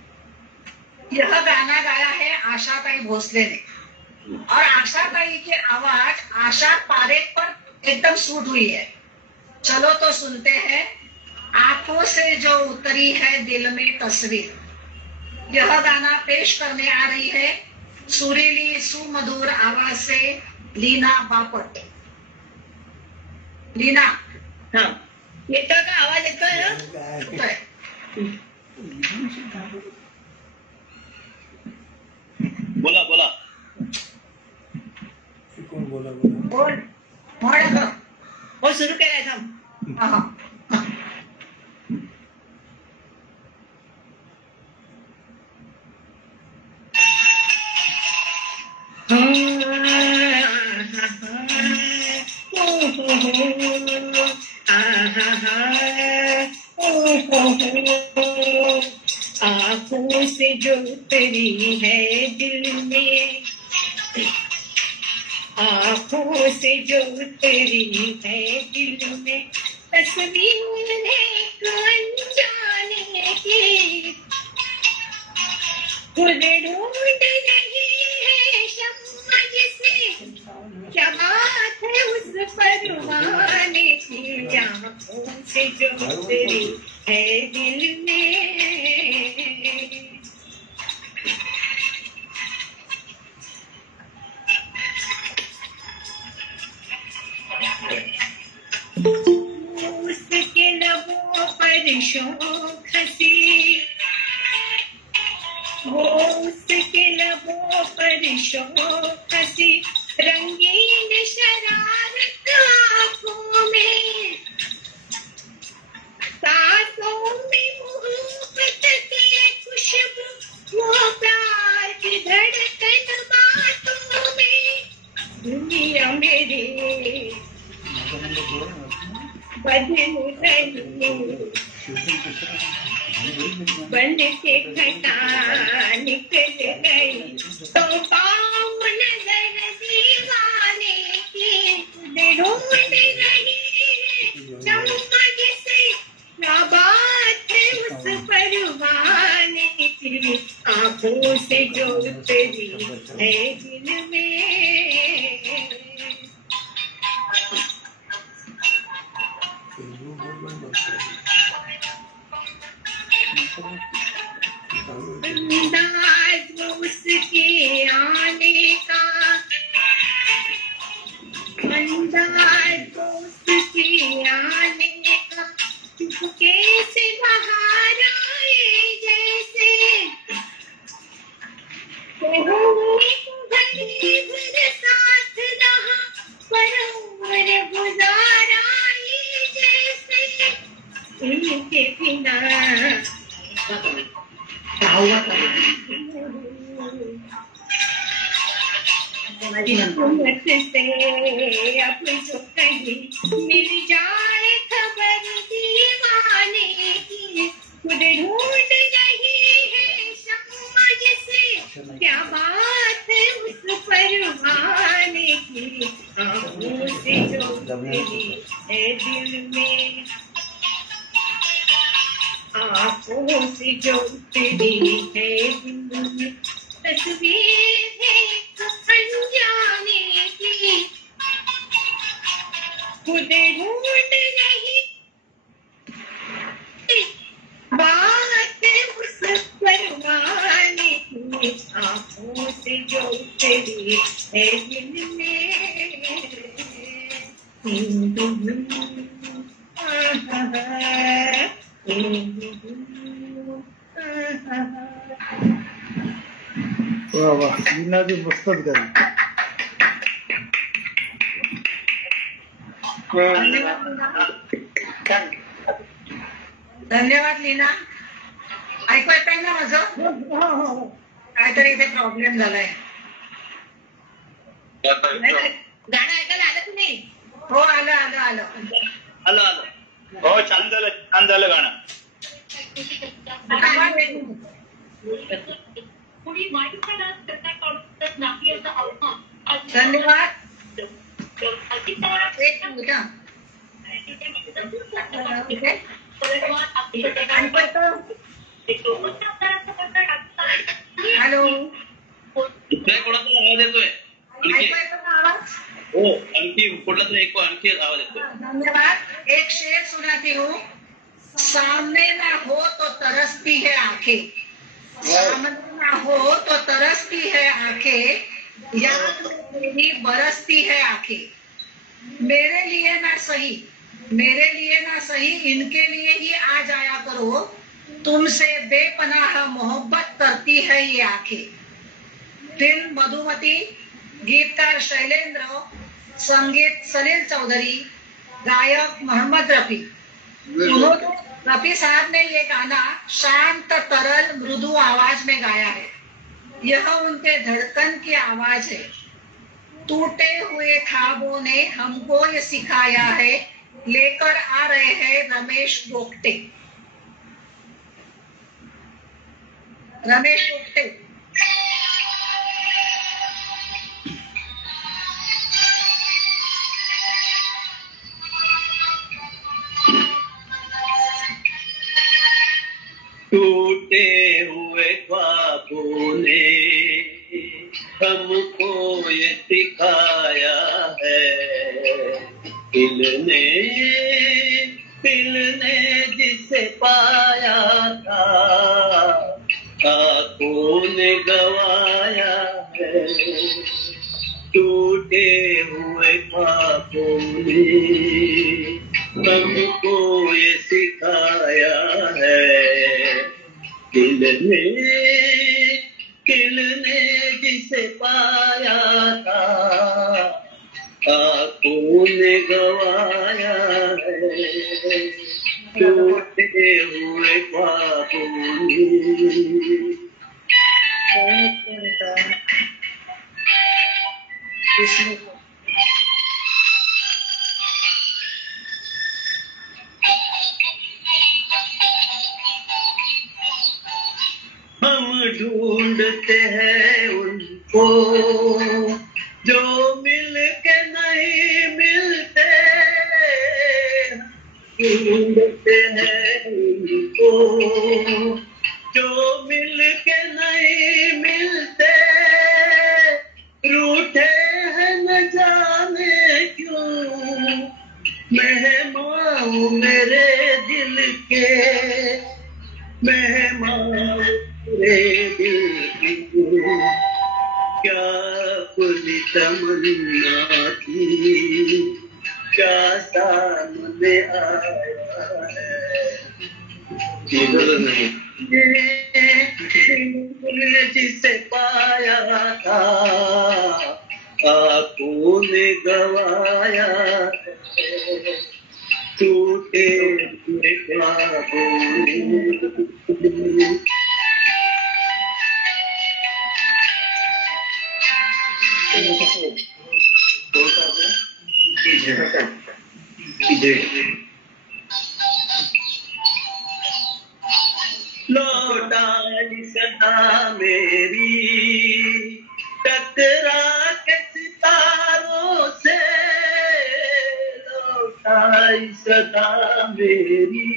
यह गाना गाया है आशाताई भोसले ने और आशाताई की आवाज आशा पारेख पर एकदम सूट हुई है। चलो तो सुनते हैं आंखों से जो उतरी है दिल में तस्वीर। यह गाना पेश करने आ रही है सुरीली सुमधुर आवाज से लीना बापट। लीना, हाँ येतो का आवाज येतोय? बोला बोला हो सुरू केलाय थांब. आँखों से जो उतरी है दिल में, आँखों से जो उतरी है दिल में, तस्वीर है अनजाने की, खुद ढूंढ रही है शम्मा जिसे, क्या बात है उस परवाने की, आँखों से जो उतरी है दिल में. उसके लबों पर शौक हंसी, वो उसके लबों पर शौक हंसी, रंगीन शरारत आँखों में, सांसों में मोहब्बत की खुशबू, वो प्यार की धड़कन बातों में, दुनिया मेरे बदल रही बन के घटा निकल गई, तो पाँव नजर दीवाने की, ढूंढ रही चम्मा जिसे, क्या बात है उस परवाने की, आँखों से जो उतरी है दिल में. अंदाज उसके आने का, अंदाज उसके आने का, चुपके से बाहर आए जैसे, घड़ी भर साथ रहा पर उम्र गुजारा जैसे, उनके बिना से अब जो कहीं मिल जाए खबर दीवाने की, खुद ढूंढ रही है शम्मा जिसे, क्या बात है उस परवाने की, आँखों से जो उतरी है दिल में, आँखों से जो उतरी है दिल में, तस्वीर है अनजाने की, खुद ढूंढ रही बात उस परवाने की, आँखों से जो उतरी है दिल में. वाह वाह, लीना जी मस्तच गाली. धन्यवाद लीना. ऐकू येतंय ना माझं? काहीतरी इथे प्रॉब्लेम झालाय. गाणं ऐकायला आलं की नाही? हो आलं आलं आलं आलं आलं. हो छान झालं गाणं. आवाज येत नाही. धन्यवाद. एक मिनिट हा. हॅलो इकडे कोणाचा आवाज येतोय? ऐकू येतो ना आवाज? हो आणखी कुठला तरी आणखी आवाज येतोय. धन्यवाद. एक शेर सुनाती हूँ. सामने ना हो तो तरसती है आंखें, सामने ना हो तो तरसती है आंखें, याद में मेरी बरसती है आंखें. मेरे लिए ना सही इनके लिए ही आ जाया करो, तुमसे बेपनाह मोहब्बत करती है ये आंखें. फिल्म मधुमती, गीतकार शैलेंद्र, संगीत सलील चौधरी, गायक मोहम्मद रफी. उन्होंने रफी साहब ने ये गाना शांत तरल मृदु आवाज में गाया है. यह उनके धड़कन की आवाज है. टूटे हुए ख्वाबों ने हमको ये सिखाया है, लेकर आ रहे हैं रमेश गोगटे. रमेश गोगटे. टूटे हुए ख्वाबों ने हमको ये सिखाया है, दिल ने जिसे पाया था आंखों ने गवाया है. टूटे हुए ख्वाबों ने हमको ये सिखाया है, दिल ने जिसे पाया था आंखों ने गवाया है. टूटे हुए ख्वाबों ने. हम ढूंढते हैं उनको जो मिल के नहीं मिलते, ढूंढते हैं उनको जो मिल के नहीं मिलते, रूठे हैं न जाने क्यों मेहमान मेरे दिल के, मेहमान मेरे दिल की. क्या अपनी तमन्ना थी, क्या सामने आया है. दिल जिसे पाया था आंखों ने गवाया है. टूटे हुए ख्वाबों ने. लौटाई सदा मेरी टकरा के सितारों से, लौटाई सदा मेरी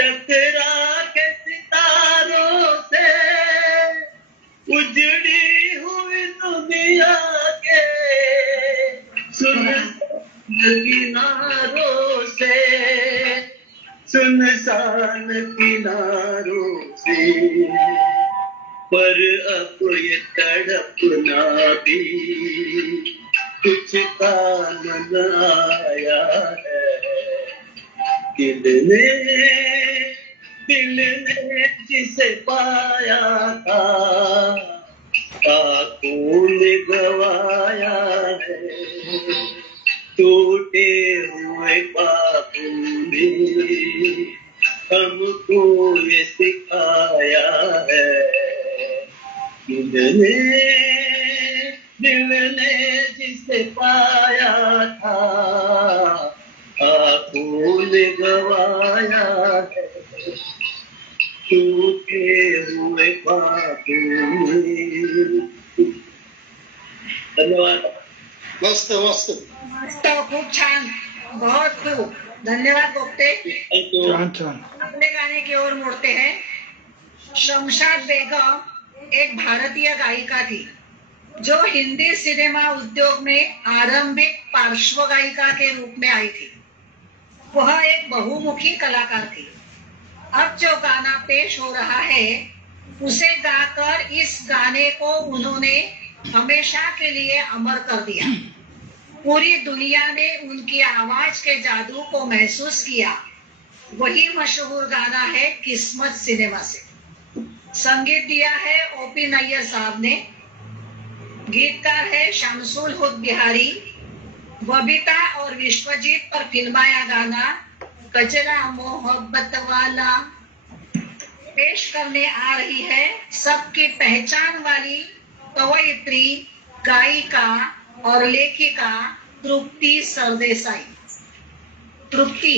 टकरा के सितारों से, उजड़ी हुई दुनिया के किनारों से, सुनसान किनारों से. पर अब ये तड़पना भी कुछ काम न आया है. दिल ने जिसे पाया था आंखों ने गवाया है. टूटे हुए ख्वाबों ने हमको ये सिखाया है, दिल दिल ने जिसे पाया था फूल गवाया है टूटे हुए बादल। धन्यवाद। मस्त मस्त मस्त, खूप छान, बहुत खूब धन्यवाद गोप्ते। छान छान। अगले गाने की ओर मुड़ते हैं। शमशाद बेगम एक भारतीय गायिका थी जो हिंदी सिनेमा उद्योग में आरंभिक पार्श्व गायिका के रूप में आई थी। वह एक बहुमुखी कलाकार थी। अब जो गाना पेश हो रहा है उसे गाकर इस गाने को उन्होंने हमेशा के लिए अमर कर दिया। पूरी दुनिया ने उनकी आवाज के जादू को महसूस किया। वही मशहूर गाना है किस्मत सिनेमा से। संगीत दिया है ओपी नैयर साहब ने। गीतकार है शमसुल हुद बिहारी। बबीता और विश्वजीत पर फिल्माया गाना कचरा मोहब्बत वाला। पेश करने आ रही है सबकी पहचान वाली कवयित्री, गायिका और लेखिका तृप्ति सरदेसाई। तृप्ति।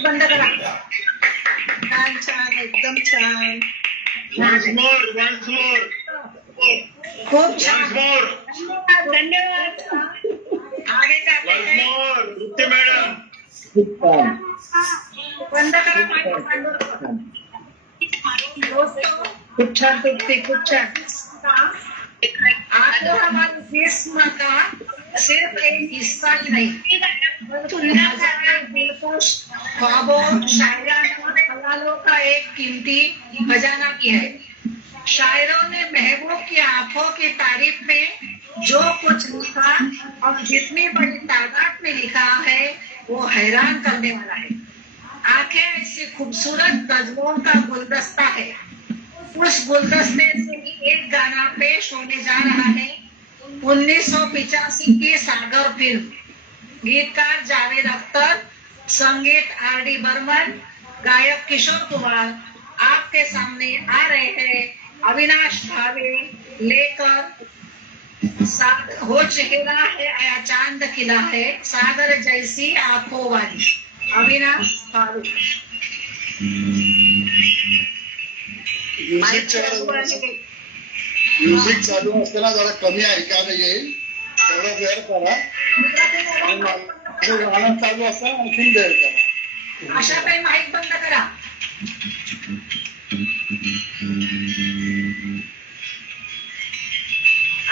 माईक बंद करा. छान छान, एकदम छान. Once more. खूप छान. Once more. धन्यवाद. आगे जाते Once हैं. more. Trupti madam. बंद करा माईक बंद करा. दोस्तों, खूप छान तृप्ती, खूप छान. आज हमारे देश का सिर्फ एक हिस्सा ही नहीं, हजारों दिलकश ख्वाबों, शायराना ख्यालों का एक कीमती खजाना भी है. शायरों ने महबूब की आंखों की तारीफ में जो कुछ लिखा और जितनी बड़ी तादाद में लिखा है वो हैरान करने वाला है. आंखें ऐसी खूबसूरत गजलों का गुलदस्ता है. उस गुलदस्ते से ही एक गाना पेश होने जा रहा है. 1985 की सागर फिल्म. गीतकार जावेद अख्तर, संगीत आर.डी. बर्मन, गायक किशोर कुमार. आपके सामने आ रहे हैं अविनाश भावे लेकर हो चेहरा है आया चांद खिला है, सागर जैसी आंखों वाली. अविनाश भावे. म्युझिक चालू असताना जरा कमी ऐकायला येईल तेवढं वेळ करा. गाणं चालू असताना आणखीन वेळ करा. अशा काही माईक बंद करा.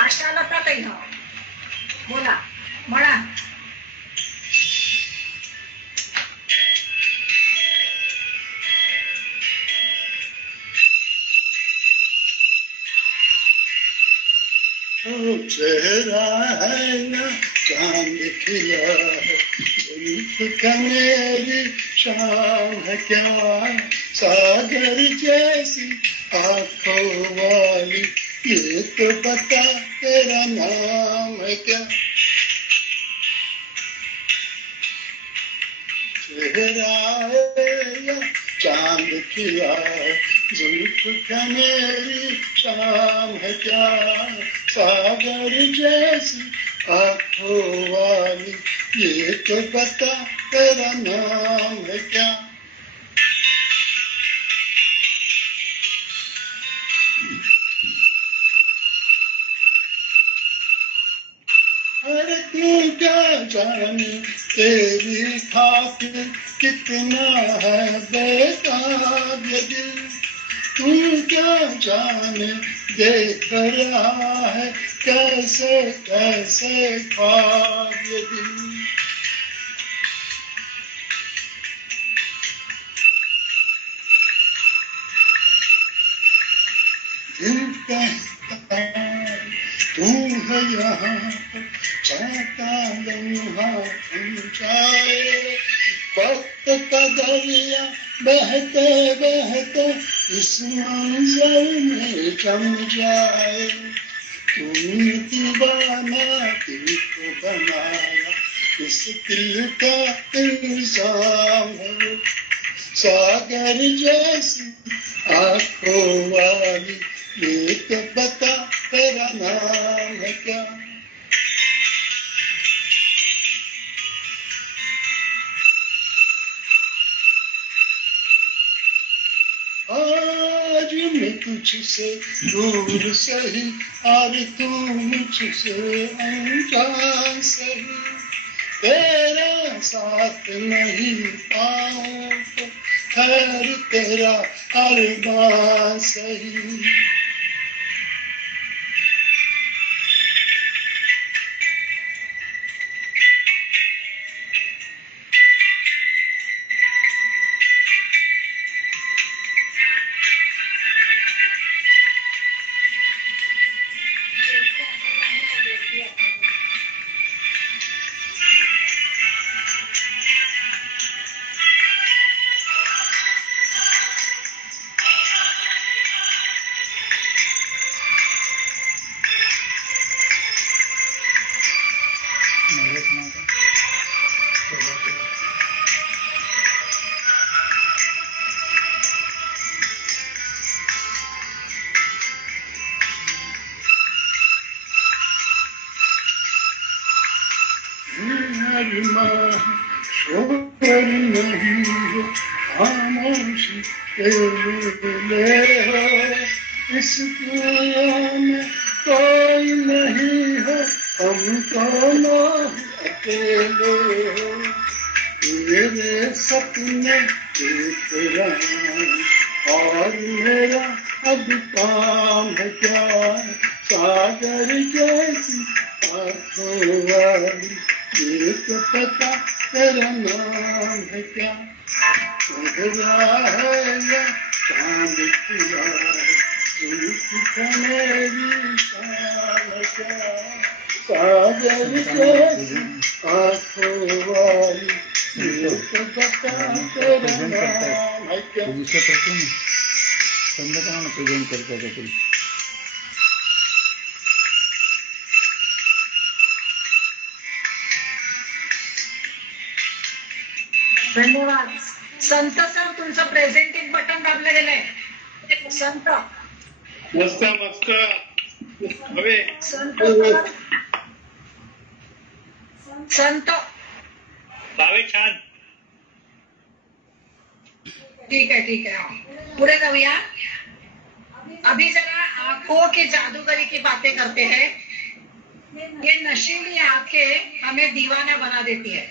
आशा लता ताई हो बोला म्हणा. चेहरा है ना चांद खिला है, जुल्फ का मेरी शाम है क्या, सागर जैसी आंखों वाली, ये तो बता तेरा नाम है क्या. चेहरा है या चांद खिला है, जुल्फ का मेरी शाम है क्या, सागर जैसी आंखों वाली, ये तो बता तेरा नाम है क्या. अरे तू क्या जाने तेरी खातिर कितना है बेताब ये दिल, तू क्या जाने देख रहा है कैसे कैसे ख्वाब ये दिल. दिल कहता है तू है यहाँ चाहता लम्हा थम जाए, वक्त का दरिया बहते बहते इस मंजर में जम जाए. तूने दीवाना दिल को बनाया, इस दिल का इल्जाम है, सागर जैसी आंखों वाली, ये तो बता तेरा नाम है क्या. आज मैं तुझसे दूर सही और तू मुझसे अनजान सही, तेरा साथ नहीं पाऊं तो खैर तेरा अरमान सही. शोर नहीं हो खामोशी ले हो, इस दुनिया में कोई नहीं हो, हम दोनों अकेले हो। मेरे सपने एक रात और मेरा अब काम है क्या, सागर जैसी आंखों वाली ये तो पता तेरा नाम है क्या। अंधेरा है या चांद खिला है, मेरी शाम है क्या, सागर जैसी आंखों वाली ये तो पता तेरा नाम है क्या। संध्याकाळ प्रेझेंट करता काहीतरी. धन्यवाद. संत सर तुमचं प्रेझेंटिंग बटन दाबलं गेलंय. संत मस्त मस्त. हवे संत सर. संत भावे छान. ठीक है ठीक है. हाँ पुढे जाऊया. अभी जरा आंखों की जादूगरी की बातें करते हैं. ये नशीली आंखें हमें दीवाना बना देती है.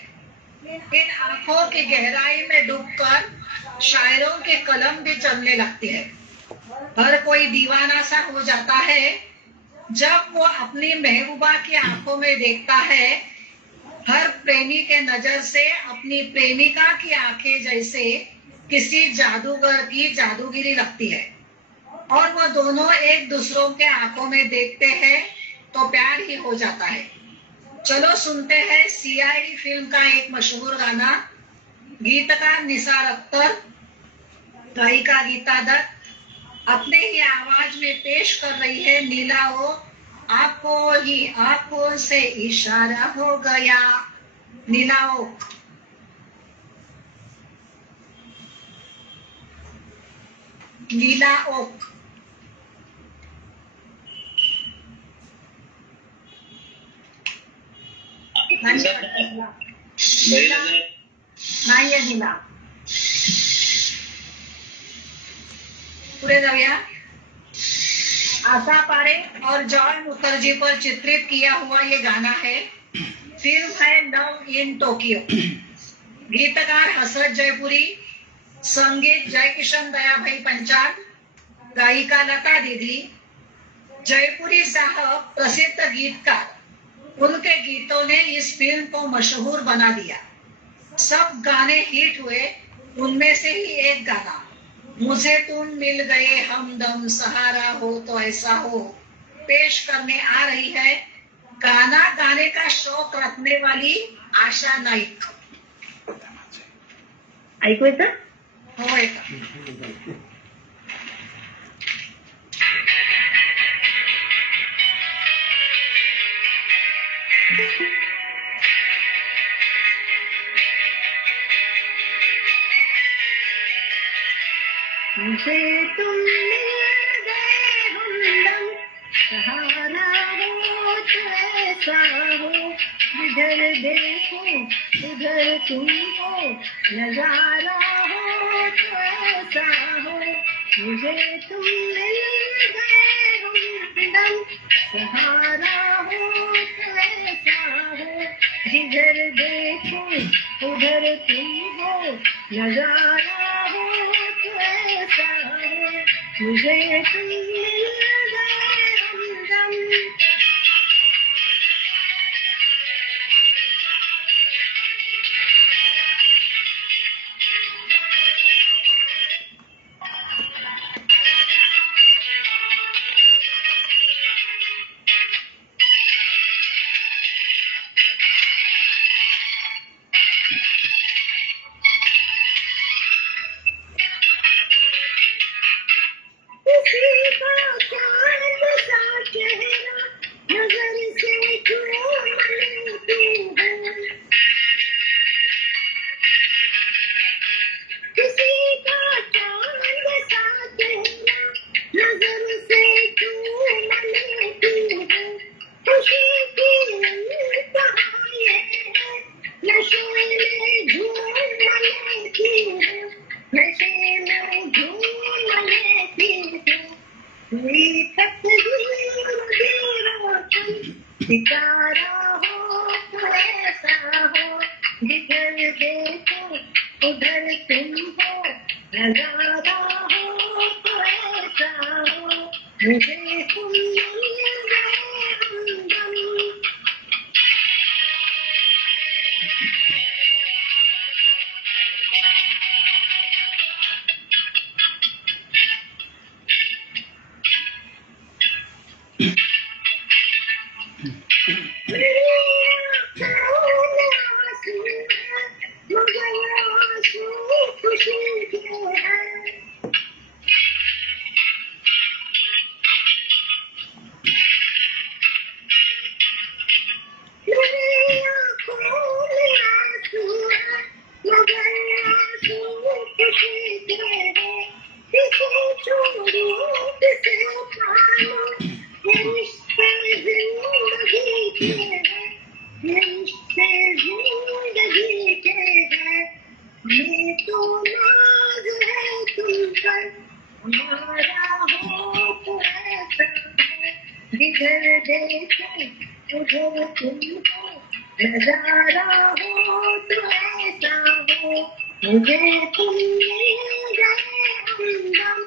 इन आंखों की गहराई में डूबकर शायरों के कलम भी चलने लगती है. हर कोई दीवाना सा हो जाता है जब वो अपनी महबूबा की आंखों में देखता है. हर प्रेमी के नजर से अपनी प्रेमिका की आंखें जैसे किसी जादूगर की जादूगिरी लगती है और वो दोनों एक दूसरों के आंखों में देखते हैं तो प्यार ही हो जाता है. चलो सुनते हैं CID फिल्म का एक मशहूर गाना. गीतकार निसार अख्तर, गायिका गीता दत्त अपने ही आवाज में पेश कर रही है नीला ओ आपको ही आंखों से इशारा हो गया. नीला ओ. नीला ओक. नाही आहे नीला. पुढे जाऊया. आशा पारे और जॉन मुखर्जी पर चित्रित किया हुआ ये गाना है. फिल्म है लव इन टोक्यो. गीतकार हसरत जयपुरी, संगीत जयकिशन दयाभाई पंचाल, गायिका लता दीदी. जयपुरी साहब प्रसिद्ध गीतकार. उनके गीतों ने इस फिल्म को मशहूर बना दिया. सब गाने हिट हुए. उनमें से ही एक गाना मुझे तुम मिल गए हमदम सहारा हो तो ऐसा हो पेश करने आ रही है. गाना गाने का शौक रखने वाली आशा नाईक. ऐकू येतं? हो येतं. मुझे तुम मिल गए हमदम सहारा हो तो ऐसा हो जिधर देखो उधर तुम हो नजारा हो तो ऐसा हो. मुझे तुम मिल गए हमदम सहारा हो तो ऐसा हो जिधर देखो उधर तुम हो नजारा हो तो ऐसा हो. मुझे तुम मिल गए हमदम. किसी का चांद सा चेहरा नजारा हो तो ऐसा हो, जिधर देखो उधर तुम हो, नजारा हो तो ऐसा हो, मुझे तुम मिल गए हमदम। नजारा हो तो ऐसा हो, मुझे तुम मिल गए हमदम।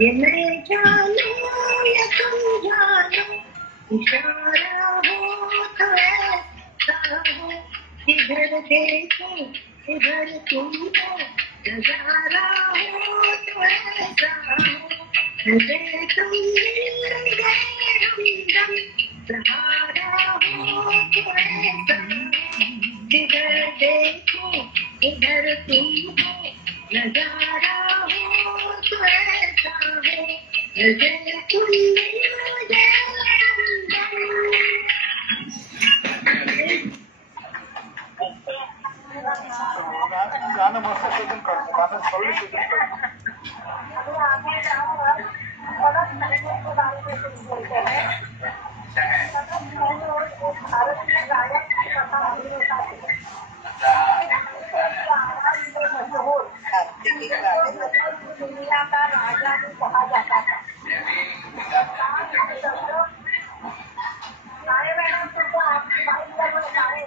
ये मैं जानो या तुम जानो, इशारा हो तो ऐसा हो, इधर देखो इधर तुम हो, नजारा हो तो ऐसा हो, मुझे तुम मिल गए हमदम। सहारा हो तो ऐसा हो, इधर देखो इधर तुम हो, नजारा हो तो ऐसा हो, मुझे तुम मिल गए गाणं मस्त शोधून काढतो, गाणं सवयी शोधून काढतो. दुनिया का राजा भी कहा जाता था। मैडम तुमको आपकी भाई का बताए,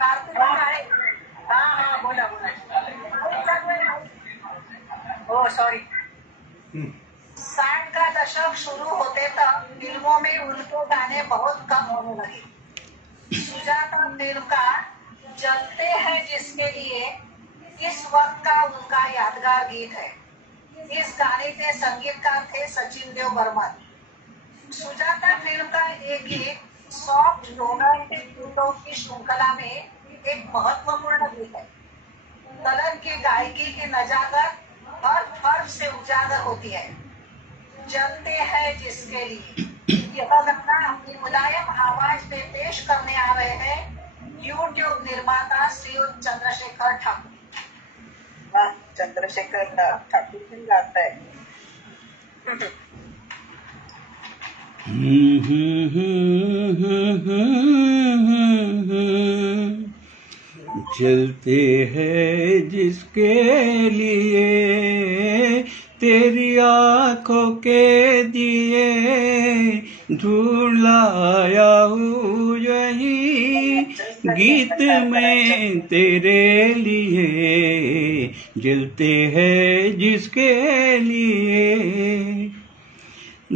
कार्तिक बताए। हाँ बोला ओ सॉरी। 60 का दशक शुरू होते तक फिल्मों में उनके गाने बहुत कम होने लगे। सुजाता फिल्म का जलते हैं जिसके लिए इस वक्त का उनका यादगार गीत है। इस गाने के संगीतकार थे सचिन देव बर्मन। सुजाता फिल्म का एक गीत सॉफ्ट रोमांटिक गीतों की श्रृंखला में एक महत्वपूर्ण गीत है। कलर की गायकी की नजाकत हर फर्क से उजागर होती है। जलते हैं जिसके लिए यह गाना अपनी मुलायम आवाज में पेश करने आ रहे हैं यूट्यूब निर्माता श्री चंद्रशेखर ठाकुर। चंद्रशेखर ठाकुर भी गाता है। जलते हैं जिसके लिए तेरी आंखों के दिए, ढूंढ लाया हूँ यही गीत में तेरे लिए। जलते हैं जिसके लिए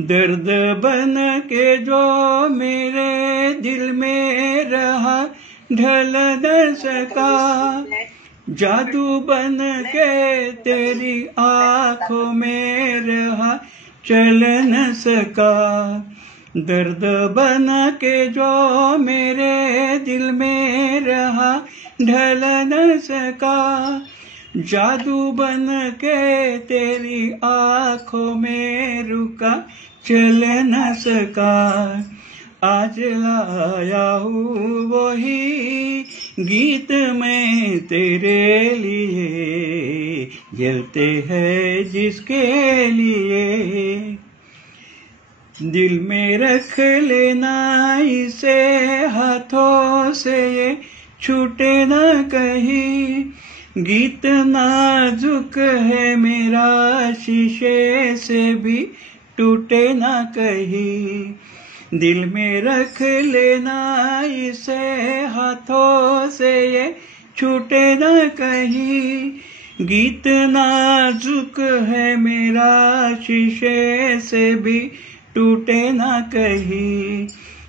दर्द बन के जो मेरे दिल में रहा, ढल न सका, जादू बन के तेरी आंखों में रहा, चल न सका। दर्द बना के जो मेरे दिल में रहा, ढल न सका, जादू बन के तेरी आंखों में रुका, चल न सका। आज लाया हूँ वही गीत मैं तेरे लिए, जलते हैं जिसके लिए। दिल में रख लेना इसे, हाथों से ये छूटे ना कहीं। गीत नाजुक है मेरा, शीशे से भी टूटे ना कहीं। दिल में रख लेना इसे, हाथों से ये छूटे ना कहीं। गीत नाजुक है मेरा, शीशे से भी टूटे ना कहीं।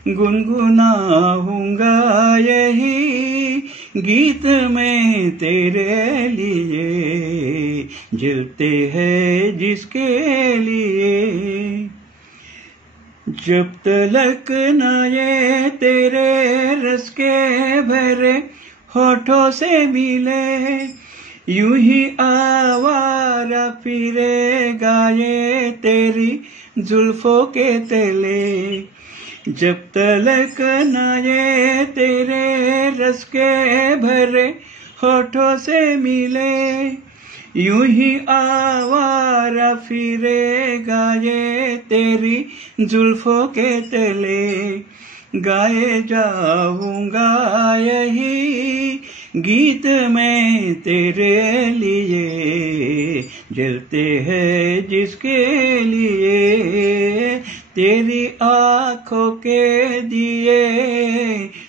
गुनगुनाऊंगा यही गीत मैं तेरे लिए, जलते हैं जिसके लिए। जब तलक न ये तेरे रस के भरे होठों से मिले, यूं ही आवारा फिरेगा ये तेरी जुल्फों के तले। जब तलक न ये तेरे रस के भरे होठों से मिले, यूं ही आवारा फिरेगा ये तेरी जुल्फों के तले। गाए जाऊंगा यही गीत मैं तेरे लिए, जलते हैं जिसके लिए। तेरी आंखों के दिए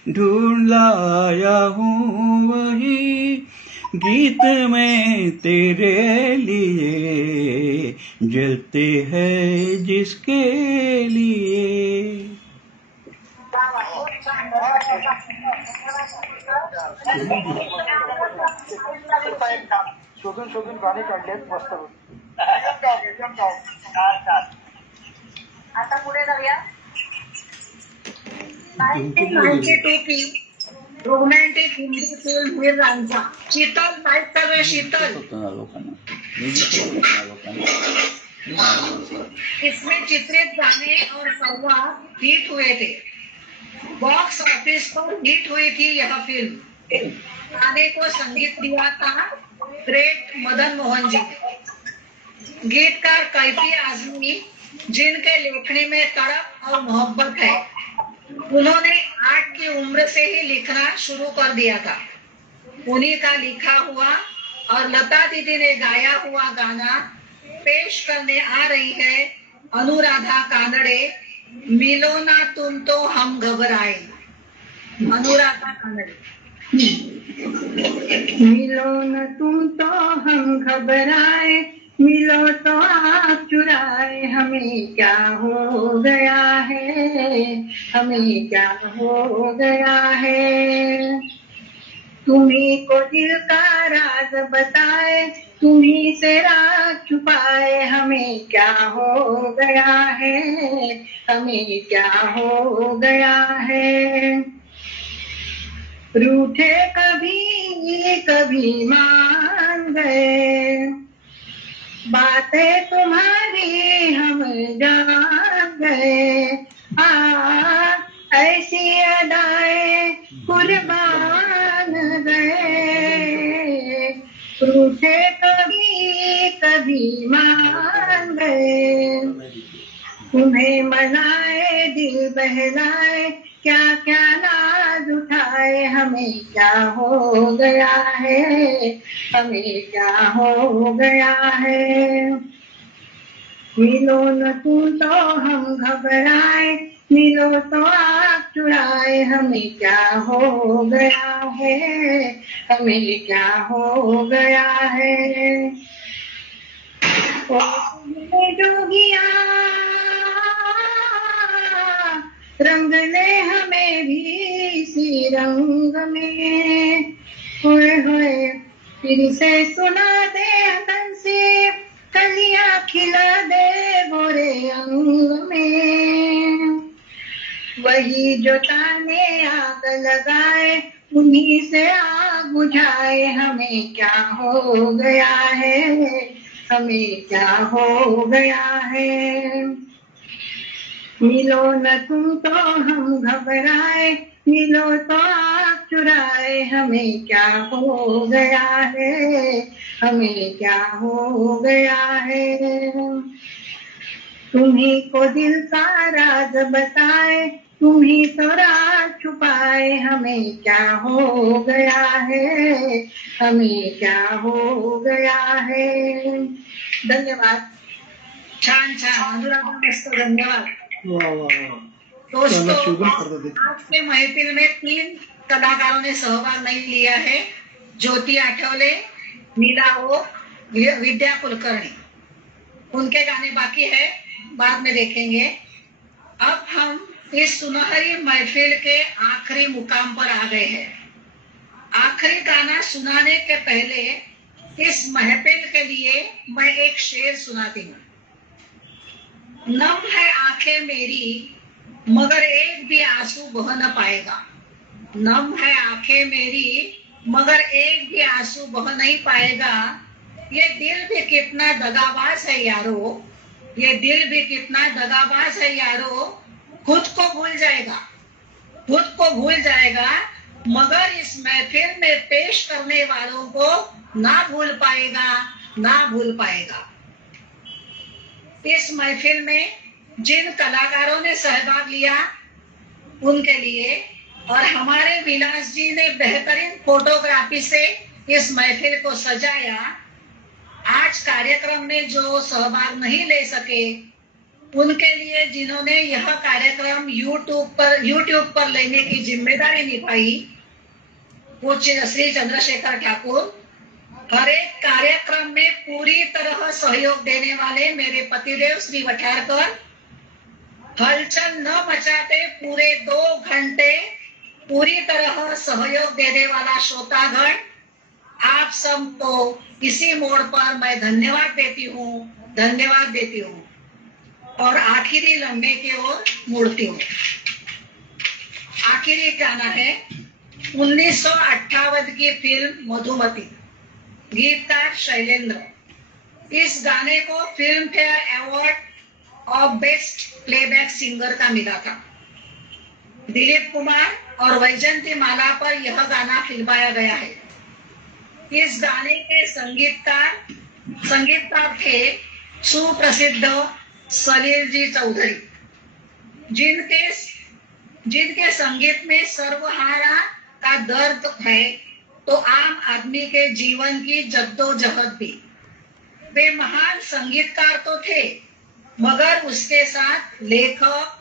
ढूंढ लाया हूँ वही गीत मैं तेरे लिए, जलते हैं जिसके लिए। शोधून शोधून गाणी काढलेत मस्त. आता पुढे जाऊया. 1992 रोमॅन्टिक हिंदी फिल्म वीर रांझा. शीतल नाईक सगळे शीतल. इसमें चित्रित गाने और संवाद हिट हुए थे. बॉक्स ऑफिस पर हिट हुई थी यह फिल्म. गाने को संगीत दिया था ग्रेट मदन मोहन जी. गीतकार कैफी आजमी, जिनके लेखनी में तड़प और मोहब्बत है, उन्होंने 8 की उम्र से ही लिखना शुरू कर दिया था. उन्हीं का लिखा हुआ और लता दीदी ने गाया हुआ गाना पेश करने आ रही है अनुराधा कानड़े. मिलो ना तुम तो हम घबराए. अनुराधा कानड़े. मिलो न तुम तो हम घबराए, मिलो तो आप चुराए. हमें क्या हो गया है, हमें क्या हो गया है. तुम्ही को दिल का राज बताए, तुम्ही से राज छुपाए. हमें क्या हो गया है, हमें क्या हो गया है. रूठे कभी कभी मान गए, बातें तुम्हारी हम जान गए. ऐसी अदाएं कुर्बान गए. रूठे कभी कभी मान गए. तुम्हें मनाए दिल बहलाए, क्या क्या नाज उठाए. हमें क्या हो गया है, हमें क्या हो गया है. मिलो न तुम तो हम घबराए, मिलो तो आप चुराए. हमें क्या हो गया है, हमें क्या हो गया है. जोगिया रंग ले हमें भी इसी रंग में। होए होए फिर से सुना दे बंसी, कलियां खिला दे गोरे अंग में। वही जो ताने आग लगाए उन्हीं से आग बुझाए, हमें क्या हो गया है, हमें क्या हो गया है। मिलो न तुम तो हम घबराए, मिलो तो आप चुराए, हमें क्या हो गया है, हमें क्या हो गया है। तुम्ही को दिल का राज बताए, तुम्ही तो राज छुपाए, हमें क्या हो गया है, हमें क्या हो गया है। धन्यवाद। छान छान अनुराधा मस्त, धन्यवाद। दोस्तों आज के महफिल में 3 कलाकारों ने सहभाग नहीं लिया है, ज्योति आठवले, नीला ओक, विद्या कुलकर्णी। उनके गाने बाकी है, बाद में देखेंगे। अब हम इस सुनहरी महफिल के आखिरी मुकाम पर आ गए हैं। आखिरी गाना सुनाने के पहले इस महफिल के लिए मैं एक शेर सुनाती हूँ। नम है आंखें मेरी मगर एक भी आंसू बह न पाएगा, नम है आंखें मेरी मगर एक भी आंसू बह नहीं पाएगा। ये दिल भी कितना दगाबाज है यारो, ये दिल भी कितना दगाबाज है यारो। खुद को भूल जाएगा, खुद को भूल जाएगा, मगर इस महफिल में पेश करने वालों को ना भूल पाएगा, ना भूल पाएगा। इस महफिल में जिन कलाकारों ने सहभाग लिया उनके लिए, और हमारे विलास जी ने बेहतरीन फोटोग्राफी से इस महफिल को सजाया। आज कार्यक्रम में जो सहभाग नहीं ले सके उनके लिए, जिन्होंने यह कार्यक्रम यूट्यूब पर लेने की जिम्मेदारी निभाई, वो श्री चंद्रशेखर ठाकुर। हर एक कार्यक्रम में पूरी तरह सहयोग देने वाले मेरे पतिदेव श्री वठारकर, हलचल न मचाते पूरे 2 घंटे पूरी तरह सहयोग देने वाला श्रोतागण, आप सबको इसी मोड़ पर मैं धन्यवाद देती हूँ, धन्यवाद देती हूँ। और आखिरी लम्हे की ओर मुड़ती हूँ। आखिरी गाना है 1958 की फिल्म मधुमती, गीतकार शैलेंद्र। इस गाने को film fair award of best playback singer का मिला था। दिलीप कुमार और वैजंती माला पर यह गाना फिल्माया गया है। इस गाने के संगीतकार थे सुप्रसिद्ध सलील जी चौधरी, जिनके संगीत में सर्वहारा का दर्द है तो आम आदमी के जीवन की जद्दोजहद भी। वे महान संगीतकार तो थे, मगर उसके साथ लेखक,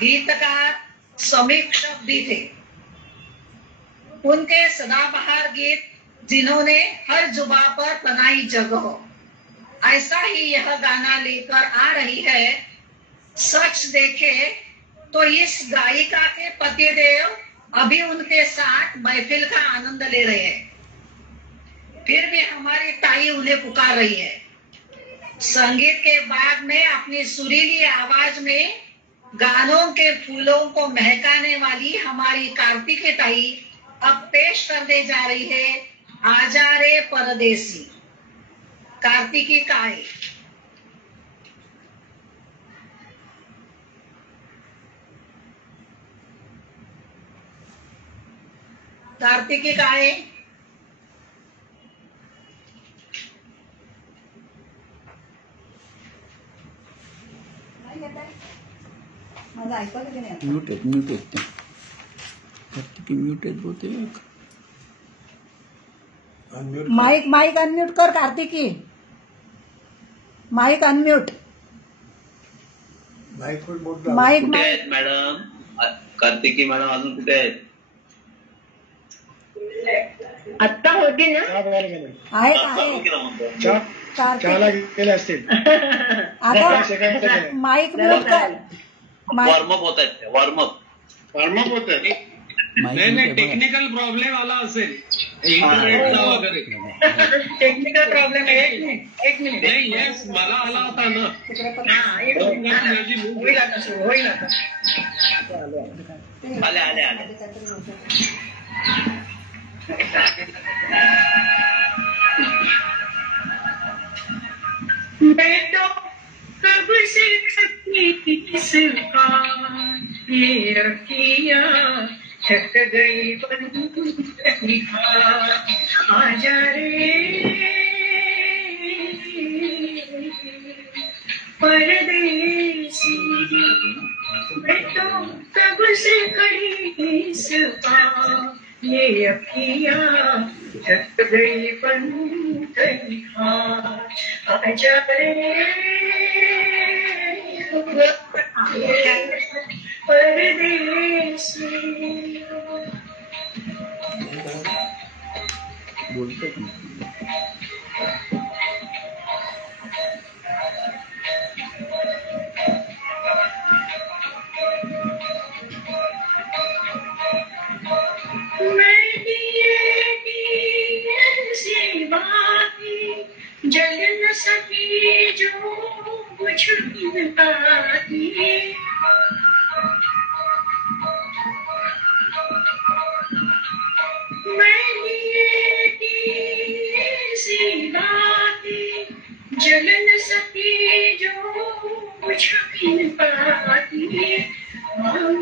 गीतकार, समीक्षक भी थे। उनके सदाबहार गीत जिन्होंने हर जुबां पर बनाई जगह, ऐसा ही यह गाना लेकर आ रही है। सच देखे तो इस गायिका के पतिदेव अभी उनके साथ महफिल का आनंद ले रहे हैं, फिर भी हमारी ताई उन्हें पुकार रही है। संगीत के बाग में अपनी सुरीली आवाज में गानों के फूलों को महकाने वाली हमारी कार्तिकी ताई अब पेश करने जा रही है आजा रे परदेसी, कार्तिकी काय। कार्तिकी काय माझं ऐकलं की नाही? म्यूट आहेत कार्तिकी म्यूट आहेत बहुतेक। माइक अनम्यूट कर कार्तिकी, माइक अनम्यूट, माइक कुठे आहेत मॅडम? कार्तिकी मॅडम अजून कुठे आहेत? आत्ता होती ना? चहाला गेले असतील। आता माइक म्यूट कर, वॉर्मअप होत आहेत, वॉर्मअप होत आहे. नाही टेक्निकल प्रॉब्लेम आला असेल इंटरनेटचा वगैरे. टेक्निकल प्रॉब्लेम आहे. एक मिनिट नाही येस मला आला होता ना. होईल आता सुरू, होईल आता. आले मैं तो कब से थकी इसका ये अखियाँ थक गई आजा रे परदेसी. मैं तो कब से खड़ी इसका ये अखियाँ थक गई आजा रे परदेसी. बोलते जल न सकी जो बुझ पाती. जल न सकी जो बुझ पाती.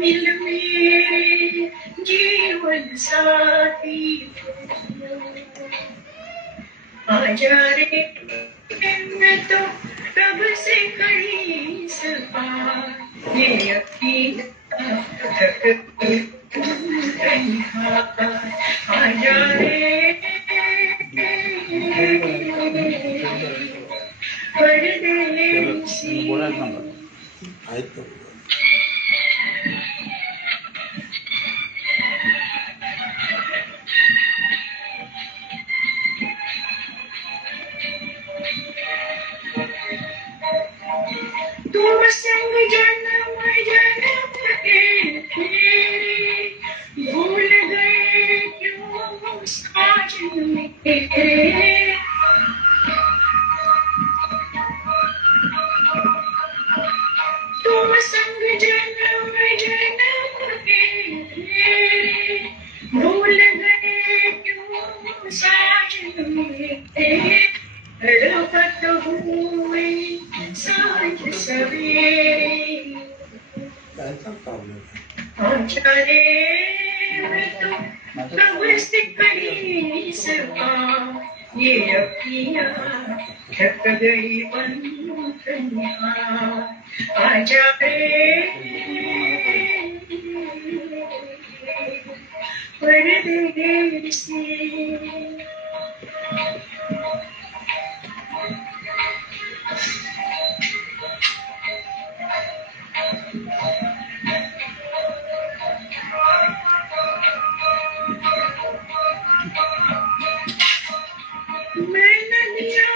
मिल मेरे जीवन साथी आजा रे. मैं तो कब से खड़ी सपा ये अखियाँ थक गई आजा रे परदेसी. तुम संग जन्म जन्म के फेरे भूल गए क्यों साजन मेरे. तुम संग जन्म जन्म के फेरे भूल गए क्यों साजन मेरे. तड़पत हुए सांझ सवेरे आजा रे. मैं तो कब से खड़ी सपा ये अखियाँ थक गई आजा रे परदेसी. मैं नदिया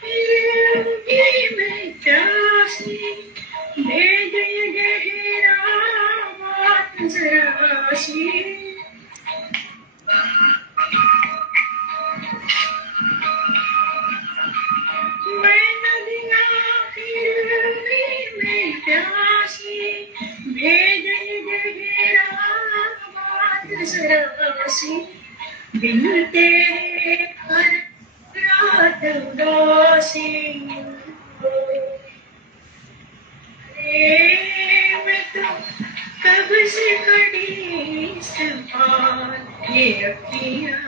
फिरूंगी मैं प्यासी भेज गहरा बात जरा सी. मैं नदिया फिरूंगी मैं प्यासी भेज गहरा बात जरा सी. बिन तेरे हर रात उदासी मैं तो कब से खड़ी सपा ये अखियाँ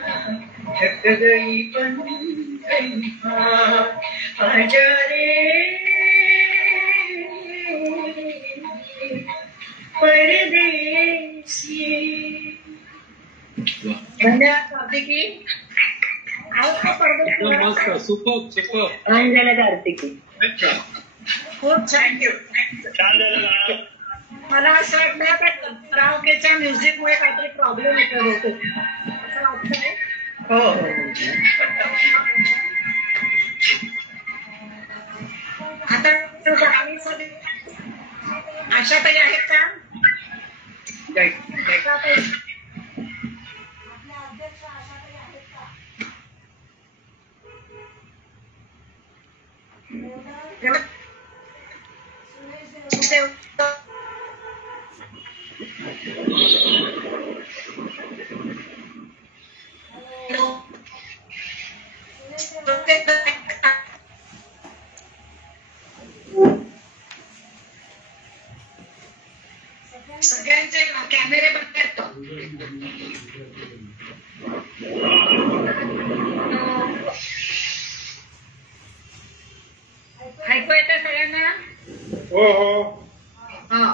थक गई आजा रे परदेसी. धन्यवाद कार्तिकी. मस्त सुपर अंजला कार्तिकी. खूप छान. छान झालं गाणं. मला असं वाटलं का कराओकेच्या म्युझिकमुळे काहीतरी प्रॉब्लेम येतो होतो असं वाटतंय. हो आता गाणी सगळी आशाताई आहेत का? सगळ्यांचे कॅमेरे बंद आहेत. ऐकू येतं सगळ्यांना? हो हो. हाँ,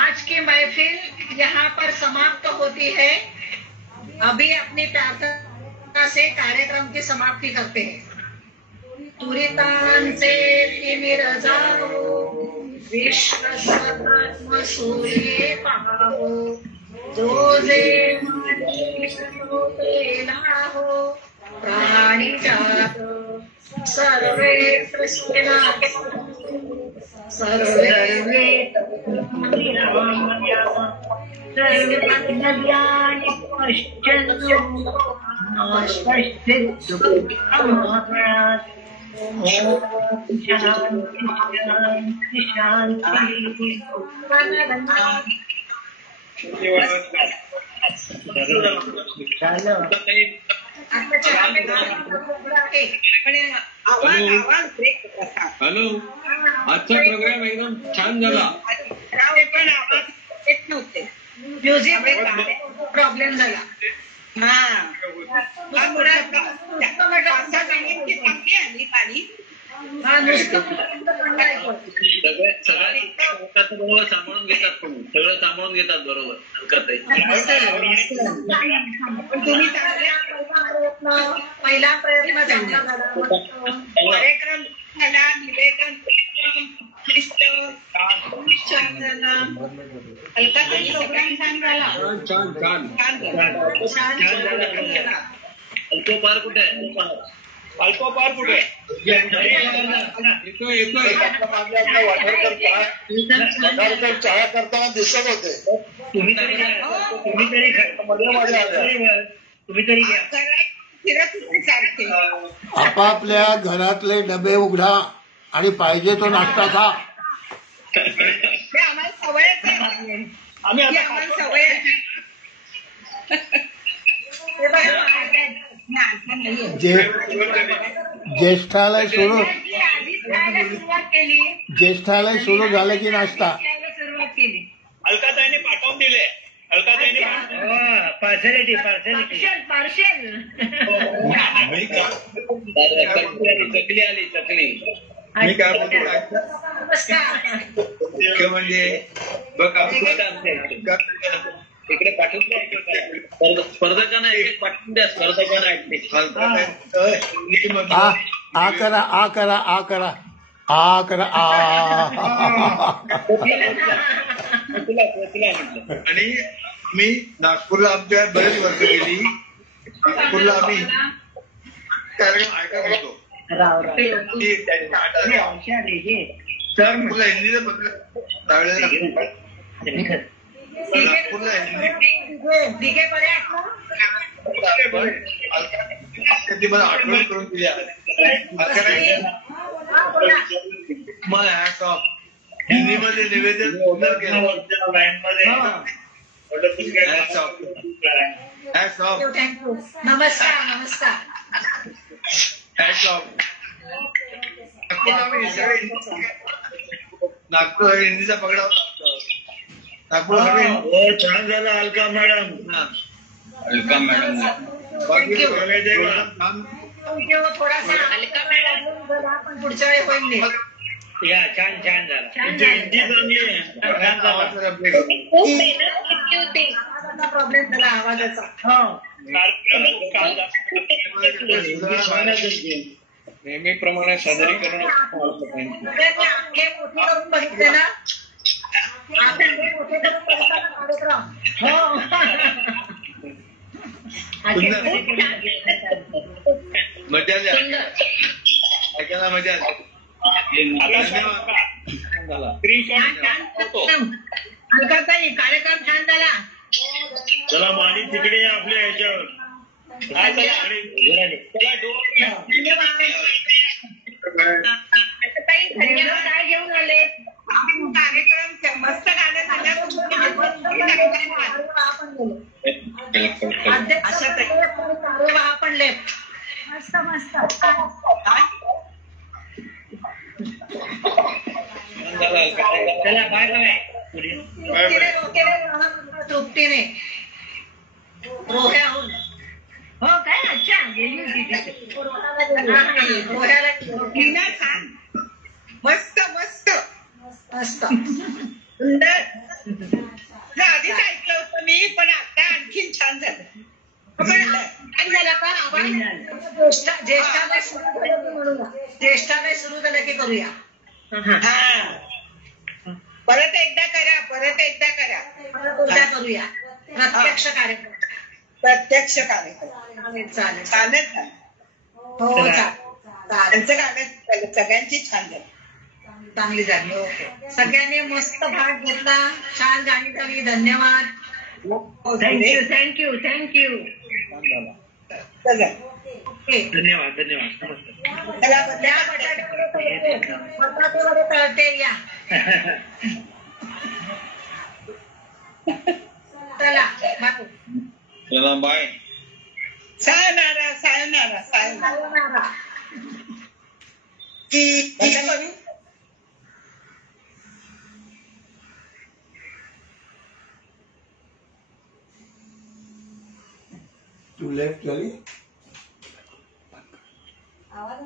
आज की महफिल यहाँ पर समाप्त होती है. अभी अपनी प्रार्थना से कार्यक्रम की समाप्ति करते हैं. तुरितांचे तिमिर जावो, विश्वात्म सूर्ये पाहावो, जो जे हो प्राणी जात सर्वे कृष्णा सर्वे हॅलो, आजचा प्रोग्राम एकदम छान झाला. पण आवाज येत नव्हते. म्युझिक प्रॉब्लेम झाला. बरोबर सांभाळून घेतात. तुम्ही सगळं सांभाळून घेतात बरोबर. तुम्ही पहिला प्रयत्न चांगला झाला. कार्यक्रम झाला. निवेदन छान झाला. अलकाताई प्रोग्राम छान झाला. अल्पोपार कुठे आहे? अल्पोपार कुठे आहे? चहा करताना दिसत होते. तुम्ही तरी घ्या. आपापल्या घरातले डबे उघडा आणि पाहिजे तो नाश्ता खा. आम्हाला सवयच आहे. आम्हाला सवय आहे. ज्येष्ठालय सुरू झालं की नाश्ता. सुरुवात केली. अलकाताईने पाठवून दिले. अलकाताईने पार्सॅलिटी चकली आली. चकली मी काय बोलतो मुख्य म्हणजे बघ इकडे पाठवून द्या. स्पर्धकांना एक पाठवून द्या. स्पर्धकांना आ करा आणि मी नागपूरला आमच्या बरेच वर्ष गेली. नागपूरला आम्ही कार्यक्रम ऐकत होतो. तर मुलं हिंदीचं बघलं त्यावेळेला नागपूरला दिघे बरे आहेत त्यांची मला आठवण करून दिली. मला हॅट ऑफ. हिंदीमध्ये निवेदन सुंदर केलं. Hats off. थँक्यू. नमस्कार. Hats off. नागपूर हिंदीचा पगडा होता. नागपूर छान झाला. अलका मॅडम. बाकी थोडासा हलका मॅडम पण पुढच्या वेळी होईल नाही. या छान झाला. हिंदी चांगली आहे. प्रॉब्लेम झाला आवाजाचा. नेहमीप्रमाणे सादरीकरण अख्खे मोठे करून बघितले ना. अख्खे मोठे करून बघितला कार्यक्रम. मजा आली. ऐकायला मजा आली. अलकाताई कार्यक्रम छान झाला. चला माडी तिकडे आपल्या ह्याच्यावर. धन्यवाद. जेवण काय घेऊन आले? कार्यक्रम मस्त गाणं झालं. पण लेफ्ट मस्त मस्त. चला बाय बाय. तृप्तीने रोह्याहून. हो काय? अच्छा, गेली होती तिथे. रोह्याला छान. मस्त मस्त मस्त सुंदर. आधीच ऐकलं होतं मी, पण आता आणखीन छान झालं. छान झालं का? ज्येष्ठालय सुरू झालं की करूया. परत एकदा करा, परत एकदा करा. करूया प्रत्यक्ष कार्यक्रम. चालेल चालेल चालेल. हो चालेल. गाणं सगळ्यांची छान झाली, चांगली झाली. ओके, सगळ्यांनी मस्त भाग घेतला, छान गाणी झाली. धन्यवाद. Thank you thank you thank you. धन्यवाद धन्यवाद. चला बटाटे तळते या. चला चला बाय. Sayonara sayonara sayonara. तू लेफ्ट झाली. आवाज